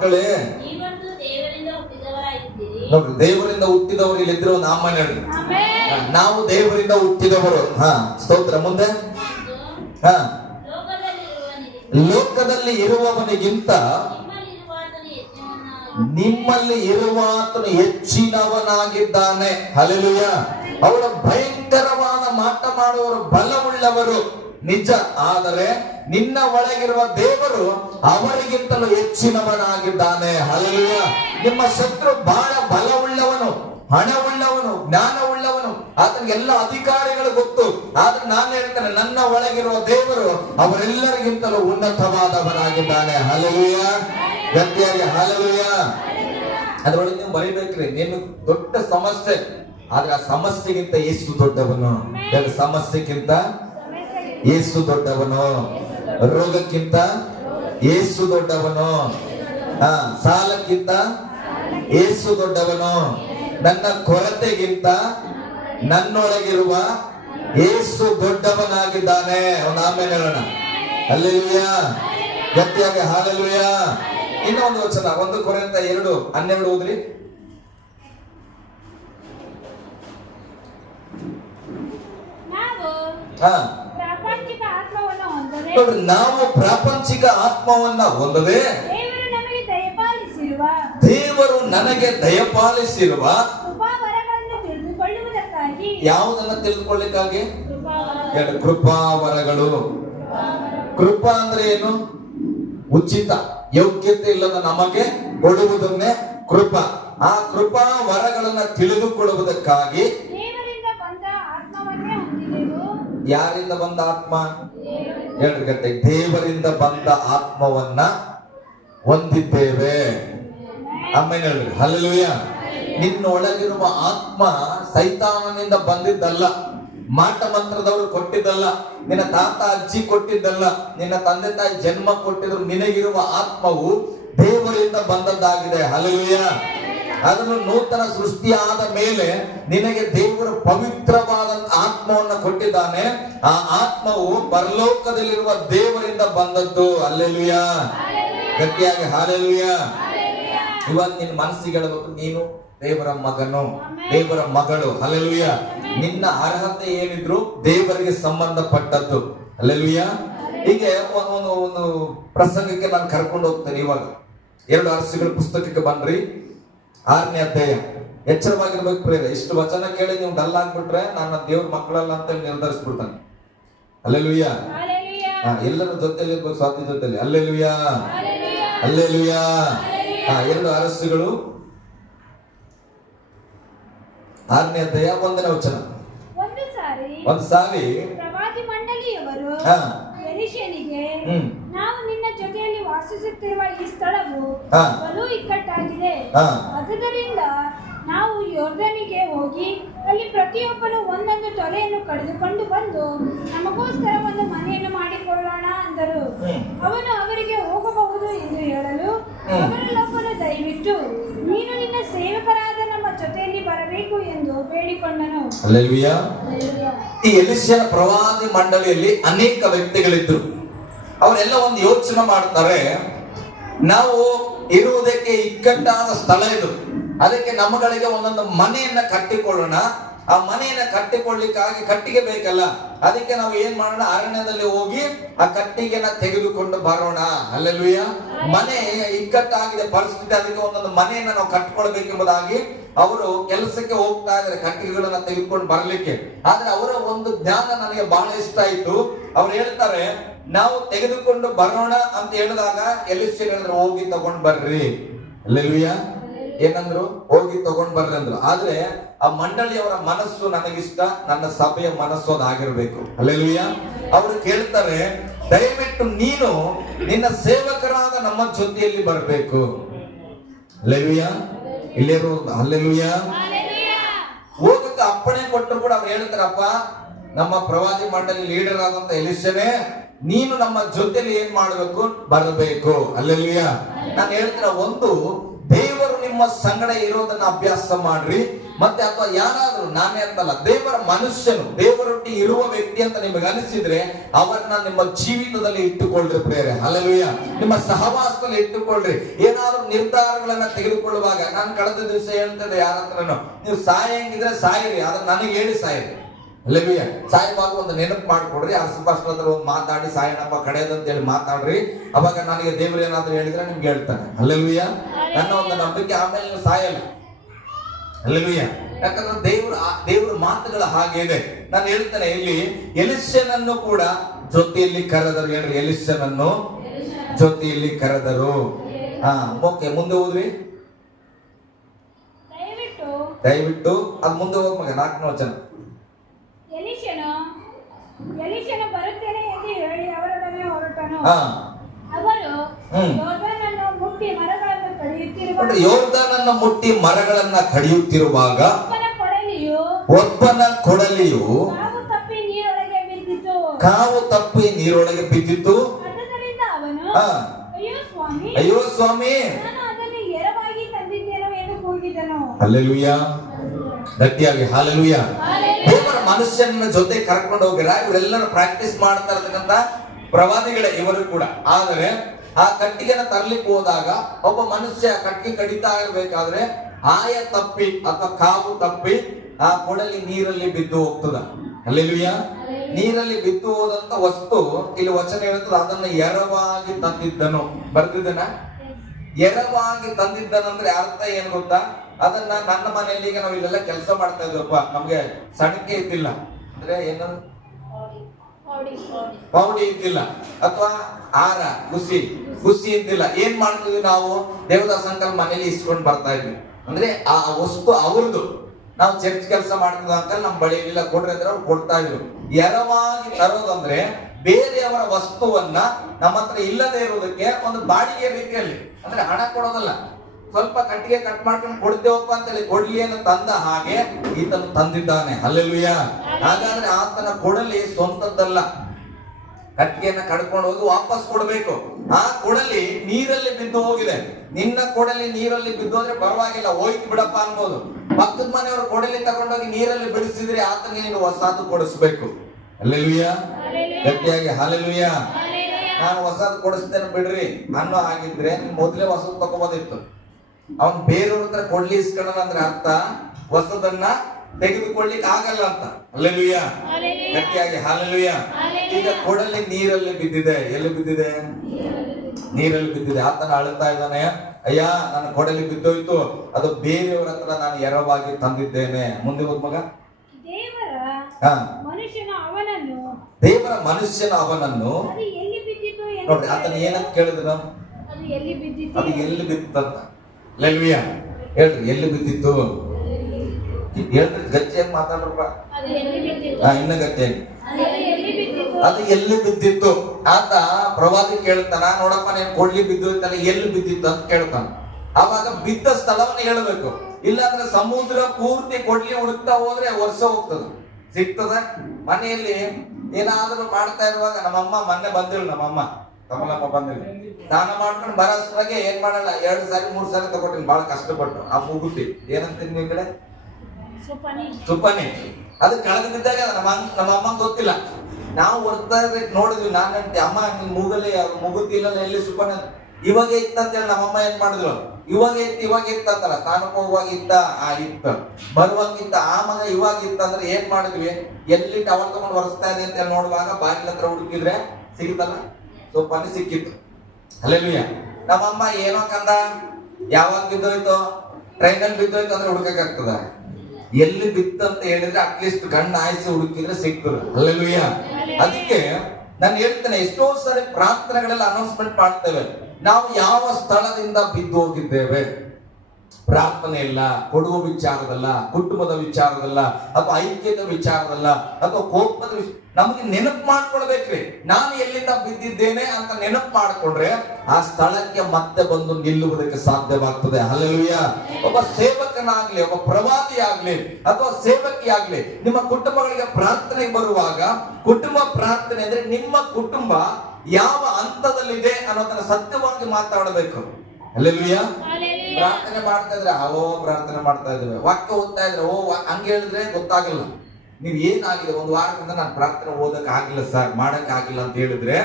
ಮಕ್ಕಳೇ ನೋಡ್ರಿ, ದೇವರಿಂದ ಹುಟ್ಟಿದವರು ಇಲ್ಲಿದ್ರು ಒಂದು ಆಮನ್ ಹೇಳ್ರಿ. ನಾವು ದೇವರಿಂದ ಹುಟ್ಟಿದವರು. ಸ್ತೋತ್ರ. ಮುಂದೆ ಲೋಕದಲ್ಲಿ ಇರುವವನಿಗಿಂತ ನಿಮ್ಮಲ್ಲಿ ಇರುವಾತನು ಹೆಚ್ಚಿನವನಾಗಿದ್ದಾನೆ. ಹಲ್ಲೆಲೂಯ. ಅವರ ಭಯಂಕರವಾದ ಮಾಟ ಮಾಡುವವರು ಬಲವುಳ್ಳವರು ನಿಜ, ಆದರೆ ನಿನ್ನ ಒಳಗಿರುವ ದೇವರು ಅವರಿಗಿಂತಲೂ ಹೆಚ್ಚಿನವನಾಗಿದ್ದಾನೆ. ಹಲ್ಲೆಲೂಯ. ನಿಮ್ಮ ಶತ್ರು ಬಹಳ ಬಲವುಳ್ಳವನು, ಹಣವುಳ್ಳವನು, ಜ್ಞಾನವುಳ್ಳವನು, ಆತನಿಗೆ ಎಲ್ಲ ಅಧಿಕಾರಿಗಳು ಗೊತ್ತು. ಆದ್ರೆ ನಾನು ಹೇಳ್ತೇನೆ, ನನ್ನ ಒಳಗಿರುವ ದೇವರು ಅವರೆಲ್ಲರಿಗಿಂತಲೂ ಉನ್ನತವಾದವನಾಗಿದ್ದಾನೆ. ಹಲ್ಲೆಲೂಯ. ಗಟ್ಟಿಯಾಗಿ ಹಲ್ಲೆಲೂಯ. ಅದ್ರೊಳಗೆ ನೀವು ಬರೀಬೇಕ್ರಿ, ನೀನು ದೊಡ್ಡ ಸಮಸ್ಯೆ, ಆದ್ರೆ ಆ ಸಮಸ್ಯೆಗಿಂತ ಯೇಸು ದೊಡ್ಡವನು. ಸಮಸ್ಯೆಗಿಂತ ಯೇಸು ದೊಡ್ಡವನು, ರೋಗಕ್ಕಿಂತ ಯೇಸು ದೊಡ್ಡವನು, ಸಾಲಕ್ಕಿಂತ ಯೇಸು ದೊಡ್ಡವನು, ನನ್ನ ಕೊರತೆಗಿಂತ ನನ್ನೊಳಗಿರುವ ಯೇಸು ದೊಡ್ಡವನಾಗಿದ್ದಾನೆ. ಅವನು ಆಮೇಲೆ ಹೇಳೋಣ. ಹಲ್ಲೆಲೂಯ. ಗಟ್ಟಿಯಾಗಿ ಹಲ್ಲೆಲೂಯ. ಇನ್ನೊಂದು ವಚನ, 1 ಕೊರಿಂಥ 2:12 ಓದ್ರಿ. ನಾವು ಪ್ರಾಪಂಚಿಕ ಆತ್ಮವನ್ನ ಹೊಂದದೆ ದೇವರು ನನಗೆ ದಯಪಾಲಿಸಿರುವ ಯಾವುದನ್ನ ತಿಳಿದುಕೊಳ್ಳಿಕ್ಕಾಗಿ? ಕೃಪಾವರಗಳು. ಕೃಪಾ ಅಂದ್ರೆ ಏನು? ಉಚಿತ, ಯೋಗ್ಯತೆ ಇಲ್ಲದ ನಮಗೆ ಕೊಡುವುದನ್ನೇ ಕೃಪಾ. ಆ ಕೃಪಾ ವರಗಳನ್ನ ತಿಳಿದುಕೊಳ್ಳುವುದಕ್ಕಾಗಿ ಯಾರಿಂದ ಬಂದ ಆತ್ಮ? ಹೇಳ್ರಿ ಗಟ್ಟೆ. ದೇವರಿಂದ ಬಂದ ಆತ್ಮವನ್ನ ಹೊಂದಿದ್ದೇವೆ. ಆಮೇಲೆ ಹೇಳ್ರಿ ಹಲ್ಲೆಲೂಯ. ನಿನ್ನೊಳಗಿರುವ ಆತ್ಮ ಸೈತಾನನಿಂದ ಬಂದಿದ್ದಲ್ಲ, ಮಾಟ ಮಂತ್ರದವರು ಕೊಟ್ಟಿದ್ದಲ್ಲ, ನಿನ್ನ ತಾತ ಅಜ್ಜಿ ಕೊಟ್ಟಿದ್ದಲ್ಲ, ನಿನ್ನ ತಂದೆ ತಾಯಿ ಜನ್ಮ ಕೊಟ್ಟಿದ್ರು. ನಿನಗಿರುವ ಆತ್ಮವು ದೇವರಿಂದ ಬಂದದ್ದಾಗಿದೆ. ಹಲ್ಲೆಲೂಯ. ಅದನ್ನು ನೂತನ ಸೃಷ್ಟಿಯಾದ ಮೇಲೆ ನಿನಗೆ ದೇವರು ಪವಿತ್ರವಾದ ಆತ್ಮವನ್ನು ಕೊಟ್ಟಿದ್ದಾನೆ. ಆ ಆತ್ಮವು ಪರಲೋಕದಲ್ಲಿರುವ ದೇವರಿಂದ ಬಂದದ್ದು. ಹಲ್ಲೆಲೂಯ. ಗಟ್ಟಿಯಾಗಿ ಹಲ್ಲೆಲೂಯ. ಇವಾಗ ನಿನ್ನ ಮನಸ್ಸಿಗೆ ಹೇಳಬೇಕು, ನೀನು ದೇವರ ಮಗನು, ದೇವರ ಮಗಳು. ಹಲ್ಲೆಲೂಯ. ನಿನ್ನ ಅರ್ಹತೆ ಏನಿದ್ರು ದೇವರಿಗೆ ಸಂಬಂಧಪಟ್ಟದ್ದು. ಹಲ್ಲೆಲೂಯ. ಹೀಗೆ ಒಂದು ಪ್ರಸಂಗಕ್ಕೆ ನಾನು ಕರ್ಕೊಂಡು ಹೋಗ್ತೇನೆ. ಇವಾಗ 2 ಅರಸುಗಳ ಪುಸ್ತಕಕ್ಕೆ ಬನ್ರಿ, 6ನೇ ಅಧ್ಯಾಯ. ಎಚ್ಚರವಾಗಿರ್ಬೇಕು ಪ್ರೇರೆ. ಇಷ್ಟು ವಚನ ಕೇಳಿ ನೀವು ಡಲ್ ಆಗ್ಬಿಟ್ರೆ ನಾನು ದೇವ್ರ ಮಕ್ಕಳಲ್ಲ ಅಂತ ನಿರ್ಧರಿಸ್ಬಿಡ್ತಾನೆ. ಹಲ್ಲೆಲೂಯ. ಎಲ್ಲರ ಜೊತೆಲಿ ಇರ್ಬೇಕು, ಸ್ವಾತಿ ಜೊತೆಲಿ. ಹಲ್ಲೆಲೂಯ. ಹಲ್ಲೆಲೂಯ. 2 ಅರಸುಗಳು 6ನೇ ಅಧ್ಯಾಯ 1ನೇ ವಚನ. ಒಂದು ಸಾರಿ ಪ್ರವಾದಿ ಮಂಡಳಿಯವರು ಎಲೀಷನಿಗೆ, ನಾವು ನಿನ್ನ ಜೊತೆಯಲ್ಲಿ ವಾಸಿಸುತ್ತಿರುವ ಈ ಸ್ಥಳವು ಬಲು ಇಕ್ಕಟ್ಟಾಗಿದೆ. ಆದ್ದರಿಂದ ನಾವು ಯೋರ್ದನಿಗೆ ಹೋಗಿ ಅಲ್ಲಿ ಪ್ರತಿಯೊಬ್ಬನು ಒಂದೊಂದು ತೊಲೆಯನ್ನು ಕಡಿದುಕೊಂಡು ಬಂದು ನಮಗೋಸ್ಕರ ಒಂದು ಮನೆಯನ್ನು ಮಾಡಿಕೊಳ್ಳೋಣ ಅಂದರು. ಅವನು ಅವರಿಗೆ ಹೋಗಬಹುದು ಎಂದು ಹೇಳಲು ಅವರಲ್ಲೊಬ್ಬನು, ದಯವಿಟ್ಟು ನೀನು ನಿನ್ನ ಸೇವಕರಾದ ನಮ್ಮ ಜೊತೆಯಲ್ಲಿ ಬರಬೇಕು ಎಂದು ಬೇಡಿಕೊಂಡನು. ಹಲ್ಲೆಲೂಯ. ಈ ಎಲೀಷನ ಪ್ರವಾದಿ ಮಂಡಳಿಯಲ್ಲಿ ಅನೇಕ ವ್ಯಕ್ತಿಗಳಿದ್ರು. ಅವರೆಲ್ಲ ಒಂದು ಯೋಚನೆ ಮಾಡ್ತಾರೆ, ನಾವು ಇರುವುದಕ್ಕೆ ಇಕ್ಕಟ್ಟಾದ ಸ್ಥಳ ಇದು, ಅದಕ್ಕೆ ನಮ್ಮಗಳಿಗೆ ಒಂದೊಂದು ಮನೆಯನ್ನ ಕಟ್ಟಿಕೊಳ್ಳೋಣ. ಆ ಮನೆಯನ್ನ ಕಟ್ಟಿಕೊಳ್ಳಿಕ್ಕಾಗಿ ಕಟ್ಟಿಗೆ ಬೇಕಲ್ಲ, ಅದಕ್ಕೆ ನಾವು ಏನ್ ಮಾಡೋಣ, ಅರಣ್ಯದಲ್ಲಿ ಹೋಗಿ ಆ ಕಟ್ಟಿಗೆನ ತೆಗೆದುಕೊಂಡು ಬರೋಣ. ಹಲ್ಲೆಲೂಯ. ಮನೆ ಇಕ್ಕಟ್ಟಾಗಿದೆ ಪರಿಸ್ಥಿತಿ, ಅದಕ್ಕೆ ಒಂದೊಂದು ಮನೆಯನ್ನ ನಾವು ಕಟ್ಟಿಕೊಳ್ಬೇಕೆಂಬುದಾಗಿ ಅವರು ಕೆಲಸಕ್ಕೆ ಹೋಗ್ತಾ ಇದ್ದಾರೆ, ಕಟ್ಟಿಗೆಗಳನ್ನ ತೆಗೆದುಕೊಂಡು ಬರ್ಲಿಕ್ಕೆ. ಆದ್ರೆ ಅವರ ಒಂದು ಜ್ಞಾನ ನನಗೆ ಬಹಳ ಇಷ್ಟ ಆಯ್ತು. ಅವ್ರು ಹೇಳ್ತಾರೆ, ನಾವು ತೆಗೆದುಕೊಂಡು ಬರೋಣ ಅಂತ ಹೇಳಿದಾಗ ಎಲೀಷ ಹೇಳಿದ್ರು, ಹೋಗಿ ತಗೊಂಡ್ ಬರ್ರಿ. ಹಲ್ಲೆಲೂಯ. ಏನಂದ್ರು? ಹೋಗಿ ತಗೊಂಡ್ ಬರ್ರಿ ಅಂದ್ರು. ಆದ್ರೆ ಆ ಮಂಡಳಿಯವರ ಮನಸ್ಸು ನನಗಿಷ್ಟ, ನನ್ನ ಸಭೆಯ ಮನಸ್ಸು ಅದಾಗಿರ್ಬೇಕು. ಹಲ್ಲೆಲೂಯ. ಅವರು ಕೇಳ್ತಾರೆ, ದಯವಿಟ್ಟು ನೀನು ನಿನ್ನ ಸೇವಕರಾದ ನಮ್ಮ ಜೊತೆಯಲ್ಲಿ ಬರಬೇಕು. ಹಲ್ಲೆಲೂಯ. ಇಲ್ಲಿರು. ಹಲ್ಲೆಲೂಯ. ಹೋಗಕ್ಕೆ ಅಪ್ಪಣೆ ಕೊಟ್ಟರು ಕೂಡ ಅವ್ರು ಹೇಳ್ತಾರಪ್ಪ, ನಮ್ಮ ಪ್ರವಾದಿ ಮಂಡಳಿ ಲೀಡರ್ ಆದಂತ ಎಲೀಷನೇ, ನೀನು ನಮ್ಮ ಜೊತೆಲಿ ಏನ್ ಮಾಡ್ಬೇಕು, ಬರಬೇಕು. ಹಲ್ಲೆಲೂಯ. ನಾನು ಹೇಳ್ತೀರ, ಒಂದು ದೇವರು ನಿಮ್ಮ ಸಂಗಡ ಇರೋದನ್ನ ಅಭ್ಯಾಸ ಮಾಡ್ರಿ. ಮತ್ತೆ ಅಥವಾ ಯಾರಾದ್ರೂ, ನಾನೇ ಅಂತಲ್ಲ, ದೇವರ ಮನುಷ್ಯನು, ದೇವರೊಟ್ಟಿಗೆ ಇರುವ ವ್ಯಕ್ತಿ ಅಂತ ನಿಮಗೆ ಅನಿಸಿದ್ರೆ ಅವರನ್ನ ನಿಮ್ಮ ಜೀವಿತದಲ್ಲಿ ಇಟ್ಟುಕೊಳ್ಳ್ರಿ ಪ್ರೇರೆ. ಹಲ್ಲೆಲೂಯಾ. ನಿಮ್ಮ ಸಹವಾಸದಲ್ಲಿ ಇಟ್ಟುಕೊಳ್ಳ್ರಿ. ಏನಾದ್ರೂ ನಿರ್ಧಾರಗಳನ್ನ ತೆಗೆದುಕೊಳ್ಳುವಾಗ, ನಾನು ಕಳೆದ ದಿವಸ ಹೇಳ್ತಿದ್ದೆ ಯಾರ ಹತ್ರನು, ನೀವು ಸಾಯಂಗಿದ್ರೆ ಸಾಯಿರಿ, ಅದನ್ನ ನನಗೆ ಹೇಳಿ ಸಾಯಿರಿ. ಹಲ್ಲೆಲೂಯಾ. ಸಾಯುವಾಗ ಒಂದು ನೆನಪು ಮಾಡ್ಕೊಡ್ರಿ. ಸುಭಾಷ್ ಹತ್ರ ಒಂದು ಮಾತಾಡಿ ಸಾಯಣಪ್ಪ ಕಡೆಯದಂತ ಹೇಳಿ ಮಾತಾಡ್ರಿ. ಅವಾಗ ನನಗೆ ದೇವ್ರು ಏನಾದ್ರು ಹೇಳಿದ್ರೆ ನಿಮ್ಗೆ ಹೇಳ್ತಾನೆ. ಹಲ್ಲೆಲೂಯಾ. ನನ್ನ ಒಂದು ನಂಬಿಕೆ. ಆಮೇಲೆ ನೀವು ಸಾಯಲ್ಲ. ಹಲ್ಲೆಲೂಯಾ. ಯಾಕಂದ್ರೆ ದೇವ್ರ ಮಾತುಗಳ ಹಾಗೆ ಇದೆ. ನಾನು ಹೇಳ್ತೇನೆ, ಇಲ್ಲಿ ಎಲಿಷನನ್ನು ಕೂಡ ಜೊತೆಯಲ್ಲಿ ಕರೆದರು. ಹೇಳ್ರಿ, ಎಲಿಷನನ್ನು ಜೊತೆಯಲ್ಲಿ ಕರೆದರು. ಓಕೆ, ಮುಂದೆ ಹೋದ್ರಿ, ದಯವಿಟ್ಟು ಅದು ಮುಂದೆ ಹೋಗ್ ಮಗ. 4ನೇ ವಚನ. ಎಲಿಷನು ಬರುತ್ತೇನೆ ಎಂದು ಹೇಳಿ ಅವರೊಡನೆ ಹೊರಟನು. ಅವರು ಯೋರ್ದಾನನ್ನು ಮುಟ್ಟಿ ಮರಗಳನ್ನ ಕಡಿಯುತ್ತಿರುವಾಗ ಒಬ್ಬನ ಕೊಡಲಿಯು ಕಾವು ತಪ್ಪಿ ನೀರೊಳಗೆ ಬಿದ್ದಿತು. ಆದ್ದರಿಂದ ಅವನು, ಅಯ್ಯೋ ಸ್ವಾಮಿ, ನಾನು ಅದನ್ನು ಎರವಾಗಿ ತಂದಿದ್ದೇನೋ ಎಂದು ಕೂಗಿದನು. ಹಲ್ಲೆಲೂಯಾ. ಗಟ್ಟಿಯಾಗಿ ಹಲ್ಲೆಲೂಯಾ. ದೇವರ ಮನುಷ್ಯನ ಜೊತೆ ಕರ್ಕೊಂಡು ಹೋಗಿರ. ಇವರೆಲ್ಲರೂ ಪ್ರಾಕ್ಟೀಸ್ ಮಾಡ್ತಾ ಇರ್ತಕ್ಕಂಥ ಪ್ರವಾದಿಗಳೇ ಇವರು ಕೂಡ. ಆದರೆ ಆ ಕಟ್ಟಿಗೆನ ತರ್ಲಿಕ್ಕೆ ಹೋದಾಗ ಒಬ್ಬ ಮನುಷ್ಯ ಕಟ್ಟಿ ಕಡಿತಾ ಇರ್ಬೇಕಾದ್ರೆ ಆಯ ತಪ್ಪಿ ಅಥವಾ ಕಾವು ತಪ್ಪಿ ಆ ಕೊಡಲಿ ನೀರಲ್ಲಿ ಬಿದ್ದು ಹೋಗ್ತದ. ಹಲ್ಲೆಲೂಯಾ. ನೀರಲ್ಲಿ ಬಿದ್ದು ಹೋದಂತ ವಸ್ತು ಇಲ್ಲಿ ವಚನ ಹೇಳ್ತದೆ, ಅದನ್ನ ಎರವಾಗಿ ತಂದಿದ್ದನು. ಬರ್ದಿದ್ದನ ಎರವಾಗಿ ತಂದಿದ್ದನಂದ್ರೆ ಅರ್ಥ ಏನ್ ಗೊತ್ತಾ? ಅದನ್ನ ನನ್ನ ಮನೆಯಲ್ಲಿ ಈಗ ನಾವು ಇಲ್ಲೆಲ್ಲ ಕೆಲಸ ಮಾಡ್ತಾ ಇದ್ವಪ್ಪ, ನಮ್ಗೆ ಸಣಕೆ ಇದ್ದಿಲ್ಲ ಅಂದ್ರೆ ಏನು, ಪೌಡಿ ಇದ್ದಿಲ್ಲ, ಅಥವಾ ಆರ ಗುಸಿ ಇದ್ದಿಲ್ಲ. ಏನ್ ಮಾಡ್ತಿದ್ವಿ ನಾವು? ದೇವದಾಸ ಅಂಕಲ್ ಮನೇಲಿ ಇಸ್ಕೊಂಡ್ ಬರ್ತಾ ಇದ್ವಿ. ಅಂದ್ರೆ ಆ ವಸ್ತು ಅವ್ರದ್ದು. ನಾವು ಚರ್ಚ್ ಕೆಲಸ ಮಾಡ್ತಿದ್ದ ಅಂಕಲ್ ನಮ್ ಬಳಿ ಇಲ್ಲ, ಕೊಡ್ರಿ ಅಂದ್ರೆ ಅವ್ರು ಕೊಡ್ತಾ ಇದ್ರು. ಎರವಾಗಿ ತರೋದಂದ್ರೆ ಬೇರೆಯವರ ವಸ್ತುವನ್ನ ನಮ್ಮ ಹತ್ರ ಇಲ್ಲದೆ ಇರೋದಕ್ಕೆ ಒಂದು ಬಾಡಿಗೆ ರೀತಿಯಲ್ಲಿ, ಅಂದ್ರೆ ಹಣ ಕೊಡೋದಲ್ಲ, ಸ್ವಲ್ಪ ಕಟ್ಟಿಗೆ ಕಟ್ ಮಾಡ್ಕೊಂಡು ಕೊಡ್ತೇವಪ್ಪ ಅಂತೇಳಿ ಕೊಡ್ಲಿ ಅಂತ ತಂದ ಹಾಗೆ ಈತನು ತಂದಿದ್ದಾನೆ. ಹಲ್ಲೆಲೂಯಾ. ಹಾಗಾದ್ರೆ ಆತನ ಕೊಡಲಿ ಸ್ವಂತದ್ದಲ್ಲ. ಕಟ್ಟಿಗೆಯನ್ನ ಕಡ್ಕೊಂಡು ಹೋಗಿ ವಾಪಸ್ ಕೊಡ್ಬೇಕು. ಆ ಕೊಡಲಿ ನೀರಲ್ಲಿ ಬಿದ್ದು ಹೋಗಿದೆ. ನಿನ್ನ ಕೊಡಲಿ ನೀರಲ್ಲಿ ಬಿದ್ದು ಹೋದ್ರೆ ಪರವಾಗಿಲ್ಲ, ಹೋಯ್ತು ಬಿಡಪ್ಪ ಅನ್ಬೋದು. ಪಕ್ಕದ ಮನೆಯವರು ಕೊಡಲಿ ತಗೊಂಡೋಗಿ ನೀರಲ್ಲಿ ಬಿಡಿಸಿದ್ರೆ ಆತನಿಗೆ ನೀನು ಹೊಸದು ಕೊಡಿಸ್ಬೇಕು. ಹಲ್ಲೆಲೂಯಾ. ಗಟ್ಟಿಯಾಗಿ ಹಲ್ಲೆಲೂಯಾ. ನಾನು ಹೊಸದು ಕೊಡಿಸ್ತೇನೆ ಬಿಡ್ರಿ ಅನ್ನೋ ಆಗಿದ್ರೆ ಮೊದಲೇ ಹೊಸದು ತಗೋಬೋದಿತ್ತು. ಅವನ್ ಬೇರೆಯವ್ರ ಹತ್ರ ಕೊಡ್ಲಿ ಇಸ್ಕೊಳ್ಳ ಅಂದ್ರೆ ಅರ್ಥ ಹೊಸದನ್ನ ತೆಗೆದುಕೊಳ್ಳಿಕ್ ಆಗಲ್ಲ ಅಂತ. ಹಲ್ಲೆಲೂಯಾ. ಗಟ್ಟಿಯಾಗಿ ಹಲ್ಲೆಲೂಯಾ. ಈಗ ಕೊಡಲಿ ನೀರಲ್ಲಿ ಬಿದ್ದಿದೆ. ಎಲ್ಲಿ ಬಿದ್ದಿದೆ? ನೀರಲ್ಲಿ ಬಿದ್ದಿದೆ. ಆತನ ಅಳ್ತಾ ಇದ್ದಾನೆ, ಅಯ್ಯ ನನ್ನ ಕೊಡಲಿ ಬಿದ್ದೋಯ್ತು, ಅದು ಬೇರೆಯವರ ಹತ್ರ ನಾನು ಎರವಾಗಿ ತಂದಿದ್ದೇನೆ. ಮುಂದೆ ಹೋದ್ ಮಗ. ದೇವರ ಮನುಷ್ಯನ ಅವನನ್ನು ನೋಡ್ರಿ, ಆತನ ಏನಂತ ಕೇಳಿದ್ರು? ಅದು ಎಲ್ಲಿ ಬಿತ್ತಂತ. ಹಲ್ಲೆಲೂಯಾ. ಹೇಳ್ರಿ, ಎಲ್ಲಿ ಬಿದ್ದಿತ್ತು ಹೇಳ್ರಿ, ಗಟ್ಟಿಯಾಗಿ ಮಾತಾಡ್ರಪ್ಪ. ಇನ್ನ ಗಟ್ಟಿಯಾಗಿ. ಅದು ಎಲ್ಲಿ ಬಿದ್ದಿತ್ತು? ಆತ ಪ್ರವಾದಿ ಕೇಳ್ತಾನ, ನೋಡಪ್ಪ ನೀನ್ ಕೊಡ್ಲಿ ಬಿದ್ದೋಯ್ತಲ್ಲ, ಎಲ್ಲಿ ಬಿದ್ದಿತ್ತು ಅಂತ ಕೇಳ್ತಾನ. ಅವಾಗ ಬಿದ್ದ ಸ್ಥಳವನ್ನು ಹೇಳಬೇಕು. ಇಲ್ಲಾಂದ್ರೆ ಸಮುದ್ರ ಪೂರ್ತಿ ಕೊಡ್ಲಿ ಹುಡುಕ್ತಾ ಹೋದ್ರೆ ವರ್ಷ ಹೋಗ್ತದ, ಸಿಗ್ತದ. ಮನೆಯಲ್ಲಿ ಏನಾದ್ರೂ ಮಾಡ್ತಾ ಇರುವಾಗ ನಮ್ಮಮ್ಮ ಮೊನ್ನೆ ಬಂದಿಳು, ನಮ್ಮಮ್ಮ ಕಮಲಮ್ಮ ಬಂದಿಲ್ಲ, ಸ್ನಾನ ಮಾಡ್ಕೊಂಡು ಬರೋಷ್ಟ್ರಾಗೆ ಏನ್ ಮಾಡಲ್ಲ, 2 ಸಾರಿ 3 ಸಾರಿ ತಗೊಟ್ಟಿನಿ, ಬಹಳ ಕಷ್ಟಪಟ್ಟು. ಆ ಮುಗುತಿ ಏನಂತೀನಿ ನೀವು ಕಡೆ ಸುಪ್ಪನಿ, ಅದು ಕಳೆದು ಬಿದ್ದಾಗ ನಮ್ಮ ಅಮ್ಮ ಗೊತ್ತಿಲ್ಲ. ನಾವು ಹೊರ್ತಾ ನೋಡಿದ್ವಿ. ನಾನು ಅಮ್ಮ ಮೂಗಲ್ಲಿ ಮುಗುತಿ ಇಲ್ಲ, ಎಲ್ಲಿ ಸುಪ್ಪನಿ ಇವಾಗ ಇತ್ತಂತೇಳಿ ನಮ್ಮಮ್ಮ ಏನ್ ಮಾಡಿದ್ರು, ಇವಾಗ ಇತ್ತಂತಲ್ಲ, ಸ್ನಾನಕ್ಕೆ ಹೋಗುವಾಗ ಇತ್ತ ಬರುವಂಗಿತ್ತ. ಆ ಮಗ ಇವಾಗ ಇತ್ತಂದ್ರೆ ಏನ್ ಮಾಡಿದ್ವಿ, ಎಲ್ಲಿ ಟವಲ್ ತಗೊಂಡು ಒರೆಸ್ತಾ ಇದೆ ಅಂತ ನೋಡುವಾಗ ಬಾಗಿಲ ಹತ್ರ ಹುಡುಕಿದ್ರೆ ಸಿಗುತ್ತಲ್ಲ, ಸೊಪ್ಪನಿ ಸಿಕ್ಕಿತ್ತು. ಹಲ್ಲೆಲೂಯಾ. ನಮ್ಮಮ್ಮ ಏನೋ ಕಂದ, ಯಾವಾಗ ಬಿದ್ದೋಯ್ತು, ಟ್ರೈನಲ್ಲಿ ಬಿದ್ದೋಯ್ತು ಅಂದ್ರೆ ಹುಡುಕಾಗ್ತದ. ಎಲ್ಲಿ ಬಿತ್ತಂತ ಹೇಳಿದ್ರೆ ಅಟ್ಲೀಸ್ಟ್ ಗಂಡ ಆಯ್ಸಿ ಹುಡುಕಿದ್ರೆ ಸಿಗ್ತದೆ. ಹಲ್ಲೆಲೂಯಾ. ಅದಕ್ಕೆ ನಾನು ಹೇಳ್ತೇನೆ, ಎಷ್ಟೋ ಸಾರಿ ಪ್ರಾರ್ಥನೆಗಳೆಲ್ಲ ಅನೌನ್ಸ್ಮೆಂಟ್ ಮಾಡ್ತೇವೆ, ನಾವು ಯಾವ ಸ್ಥಳದಿಂದ ಬಿದ್ದು ಹೋಗಿದ್ದೇವೆ. ಪ್ರಾರ್ಥನೆ ಇಲ್ಲ, ಕೊಡುವ ವಿಚಾರದಲ್ಲ, ಕುಟುಂಬದ ವಿಚಾರದಲ್ಲ, ಅಥವಾ ಐಕ್ಯದ ವಿಚಾರದಲ್ಲ, ಅಥವಾ ಕೋಪದ ವಿಚಾರ. ನಮಗೆ ನೆನಪು ಮಾಡ್ಕೊಳ್ಬೇಕ್ರಿ, ನಾನು ಎಲ್ಲಿಂದ ಬಿದ್ದಿದ್ದೇನೆ ಅಂತ ನೆನಪು ಮಾಡ್ಕೊಂಡ್ರೆ ಆ ಸ್ಥಳಕ್ಕೆ ಮತ್ತೆ ಬಂದು ನಿಲ್ಲುವುದಕ್ಕೆ ಸಾಧ್ಯವಾಗ್ತದೆ. ಹಲ್ಲೆಲೂಯಾ. ಒಬ್ಬ ಸೇವಕನಾಗ್ಲಿ, ಒಬ್ಬ ಪ್ರವಾದಿ ಆಗ್ಲಿ, ಅಥವಾ ಸೇವಕಿ ಆಗ್ಲಿ, ನಿಮ್ಮ ಕುಟುಂಬಗಳಿಗೆ ಪ್ರಾರ್ಥನೆಗೆ ಬರುವಾಗ, ಕುಟುಂಬ ಪ್ರಾರ್ಥನೆ ಅಂದ್ರೆ ನಿಮ್ಮ ಕುಟುಂಬ ಯಾವ ಹಂತದಲ್ಲಿದೆ ಅನ್ನೋದನ್ನ ಸತ್ಯವಾಗಿ ಮಾತಾಡಬೇಕು. ಹಲ್ಲೆಲೂಯಾ. ಪ್ರಾರ್ಥನೆ ಮಾಡ್ತಾ ಇದ್ರೆ ಪ್ರಾರ್ಥನೆ ಮಾಡ್ತಾ ಇದ್ದೇವೆ, ವಾಕ್ಯ ಓದ್ತಾ ಇದ್ರೆ ಹಂಗ ಹೇಳಿದ್ರೆ ಗೊತ್ತಾಗಲ್ಲ. ನೀವ್ ಏನಾಗಿದೆ, ಒಂದು ವಾರದಿಂದ ನಾನು ಪ್ರಾರ್ಥನೆ ಓದಕ್ ಆಗಿಲ್ಲ ಸರ್, ಮಾಡಕ್ ಆಗಿಲ್ಲ ಅಂತ ಹೇಳಿದ್ರೆ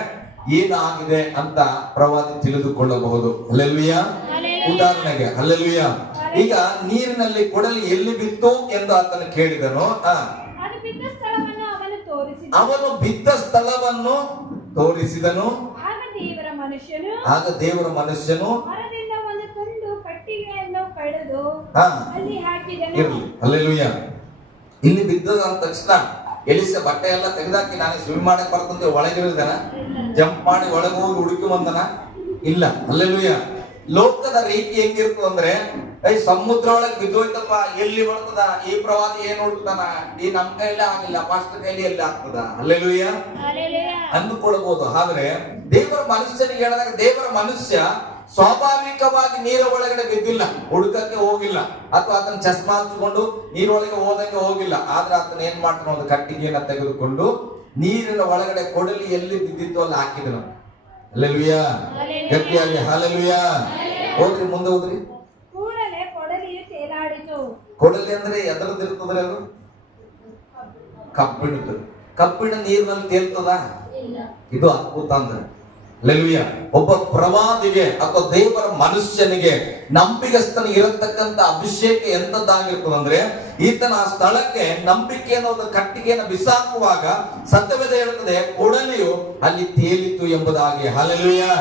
ಏನಾಗಿದೆ ಅಂತ ಪ್ರವಾದಿ ತಿಳಿದುಕೊಳ್ಳಬಹುದು. ಹಲ್ಲೆಲೂಯಾ. ಉದಾಹರಣೆಗೆ ಹಲ್ಲೆಲೂಯಾ, ಈಗ ನೀರಿನಲ್ಲಿ ಕೊಡಲಿ ಎಲ್ಲಿ ಬಿತ್ತು ಎಂದು ಆತನ ಕೇಳಿದನು. ಅವನು ಬಿದ್ದ ಸ್ಥಳವನ್ನು ತೋರಿಸಿದನು. ಆಗ ದೇವರ ಮನುಷ್ಯನು ಇರ್ಲಿ. ಹಲ್ಲೆಲೂಯಾ. ಇಲ್ಲಿ ಬಿದ್ದದ ಅಂದ ತಕ್ಷಣ ಎಲಿಸ ಬಟ್ಟೆ ಎಲ್ಲ ತೆಗೆದಾಕಿ ನಾನು ಸ್ವಿಮ್ ಮಾಡಕ್ ಬರ್ತಂತೆ ಒಳಗಿಳಿದನ, ಜಂಪ್ ಮಾಡಿ ಒಳಗೆ ಹೋಗಿ ಹುಡುಕಿ ಬಂದನ? ಇಲ್ಲ. ಹಲ್ಲೆಲೂಯಾ. ಲೋಕದ ರೀತಿ ಹೆಂಗಿರ್ತದ ಅಂದ್ರೆ, ಸಮುದ್ರ ಒಳಗೆ ಬಿದ್ದೋಯ್ತಪ್ಪ, ಎಲ್ಲಿ ಬರ್ತದ ಈ ಪ್ರವಾದಿ ಏನ್ ಹುಡುಕ್ತಾನ, ಈ ನಮ್ ಕೈಲೇ ಆಗಿಲ್ಲ, ಪಾಸ್ಟರ್ ಕೈಲಿ ಎಲ್ಲಿ ಆಗ್ತದ? ಹಲ್ಲೆಲೂಯಾ ಅಂದುಕೊಳ್ಬಹುದು. ಆದ್ರೆ ದೇವರ ಮನುಷ್ಯನಿಗೆ ಹೇಳಿದಾಗ, ದೇವರ ಮನುಷ್ಯ ಸ್ವಾಭಾವಿಕವಾಗಿ ನೀರ ಒಳಗಡೆ ಬಿದ್ದಿಲ್ಲ, ಹುಡುಕಕ್ಕೆ ಹೋಗಿಲ್ಲ, ಅಥವಾ ಆತನ ಚಸ್ಮಾ ಹಚ್ಚಿಕೊಂಡು ನೀರೊಳಗೆ ಹೋದಂಗೆ ಹೋಗಿಲ್ಲ. ಆದ್ರೆ ಆತನ ಏನ್ ಮಾಡ್ತಾನ, ಒಂದು ಕಟ್ಟಿಗೆಯನ್ನ ತೆಗೆದುಕೊಂಡು ನೀರಿನ ಒಳಗಡೆ ಕೊಡಲಿ ಎಲ್ಲಿ ಬಿದ್ದಿತ್ತು ಅಲ್ಲಿ ಹಾಕಿದನು. ಹಲ್ಲೆಲೂಯಾ. ಗಟ್ಟಿಯಾಗಿ ಹಲ್ಲೆಲೂಯಾ. ಹೋದ್ರಿ, ಮುಂದೆ ಹೋದ್ರಿ. ಕೊಡಲಿ ಅಂದ್ರೆ ಎದರದಿರ್ತದ್ರೆ ಅದು ಕಬ್ಬಿಣದ್ದು. ಕಬ್ಬಿಣ ನೀರಿನಲ್ಲಿ ತೇಲ್ತದ? ಇದು ಅದ್ಭುತ ಅಂದ್ರೆ. ಹಲ್ಲೆಲೂಯಾ. ಒಬ್ಬ ಪ್ರವಾದಿಗೆ ಅಥವಾ ದೇವರ ಮನುಷ್ಯನಿಗೆ ನಂಬಿಗಸ್ತನ ಇರತಕ್ಕಂತ ಅಭಿಷೇಕ ಎಂತದ್ದಾಗಿರ್ತದಂದ್ರೆ, ಈತನ ಆ ಸ್ಥಳಕ್ಕೆ ನಂಬಿಕೆ ಅನ್ನೋದು ಕಟ್ಟಿಗೆಯನ್ನು ಬಿಸಾಕುವಾಗ ಸತ್ಯವೇದ ಹೇಳುತ್ತದೆ, ಕೊಡಲಿಯು ಅಲ್ಲಿ ತೇಲಿತು ಎಂಬುದಾಗಿ. ಹಲ್ಲೆಲೂಯಾ.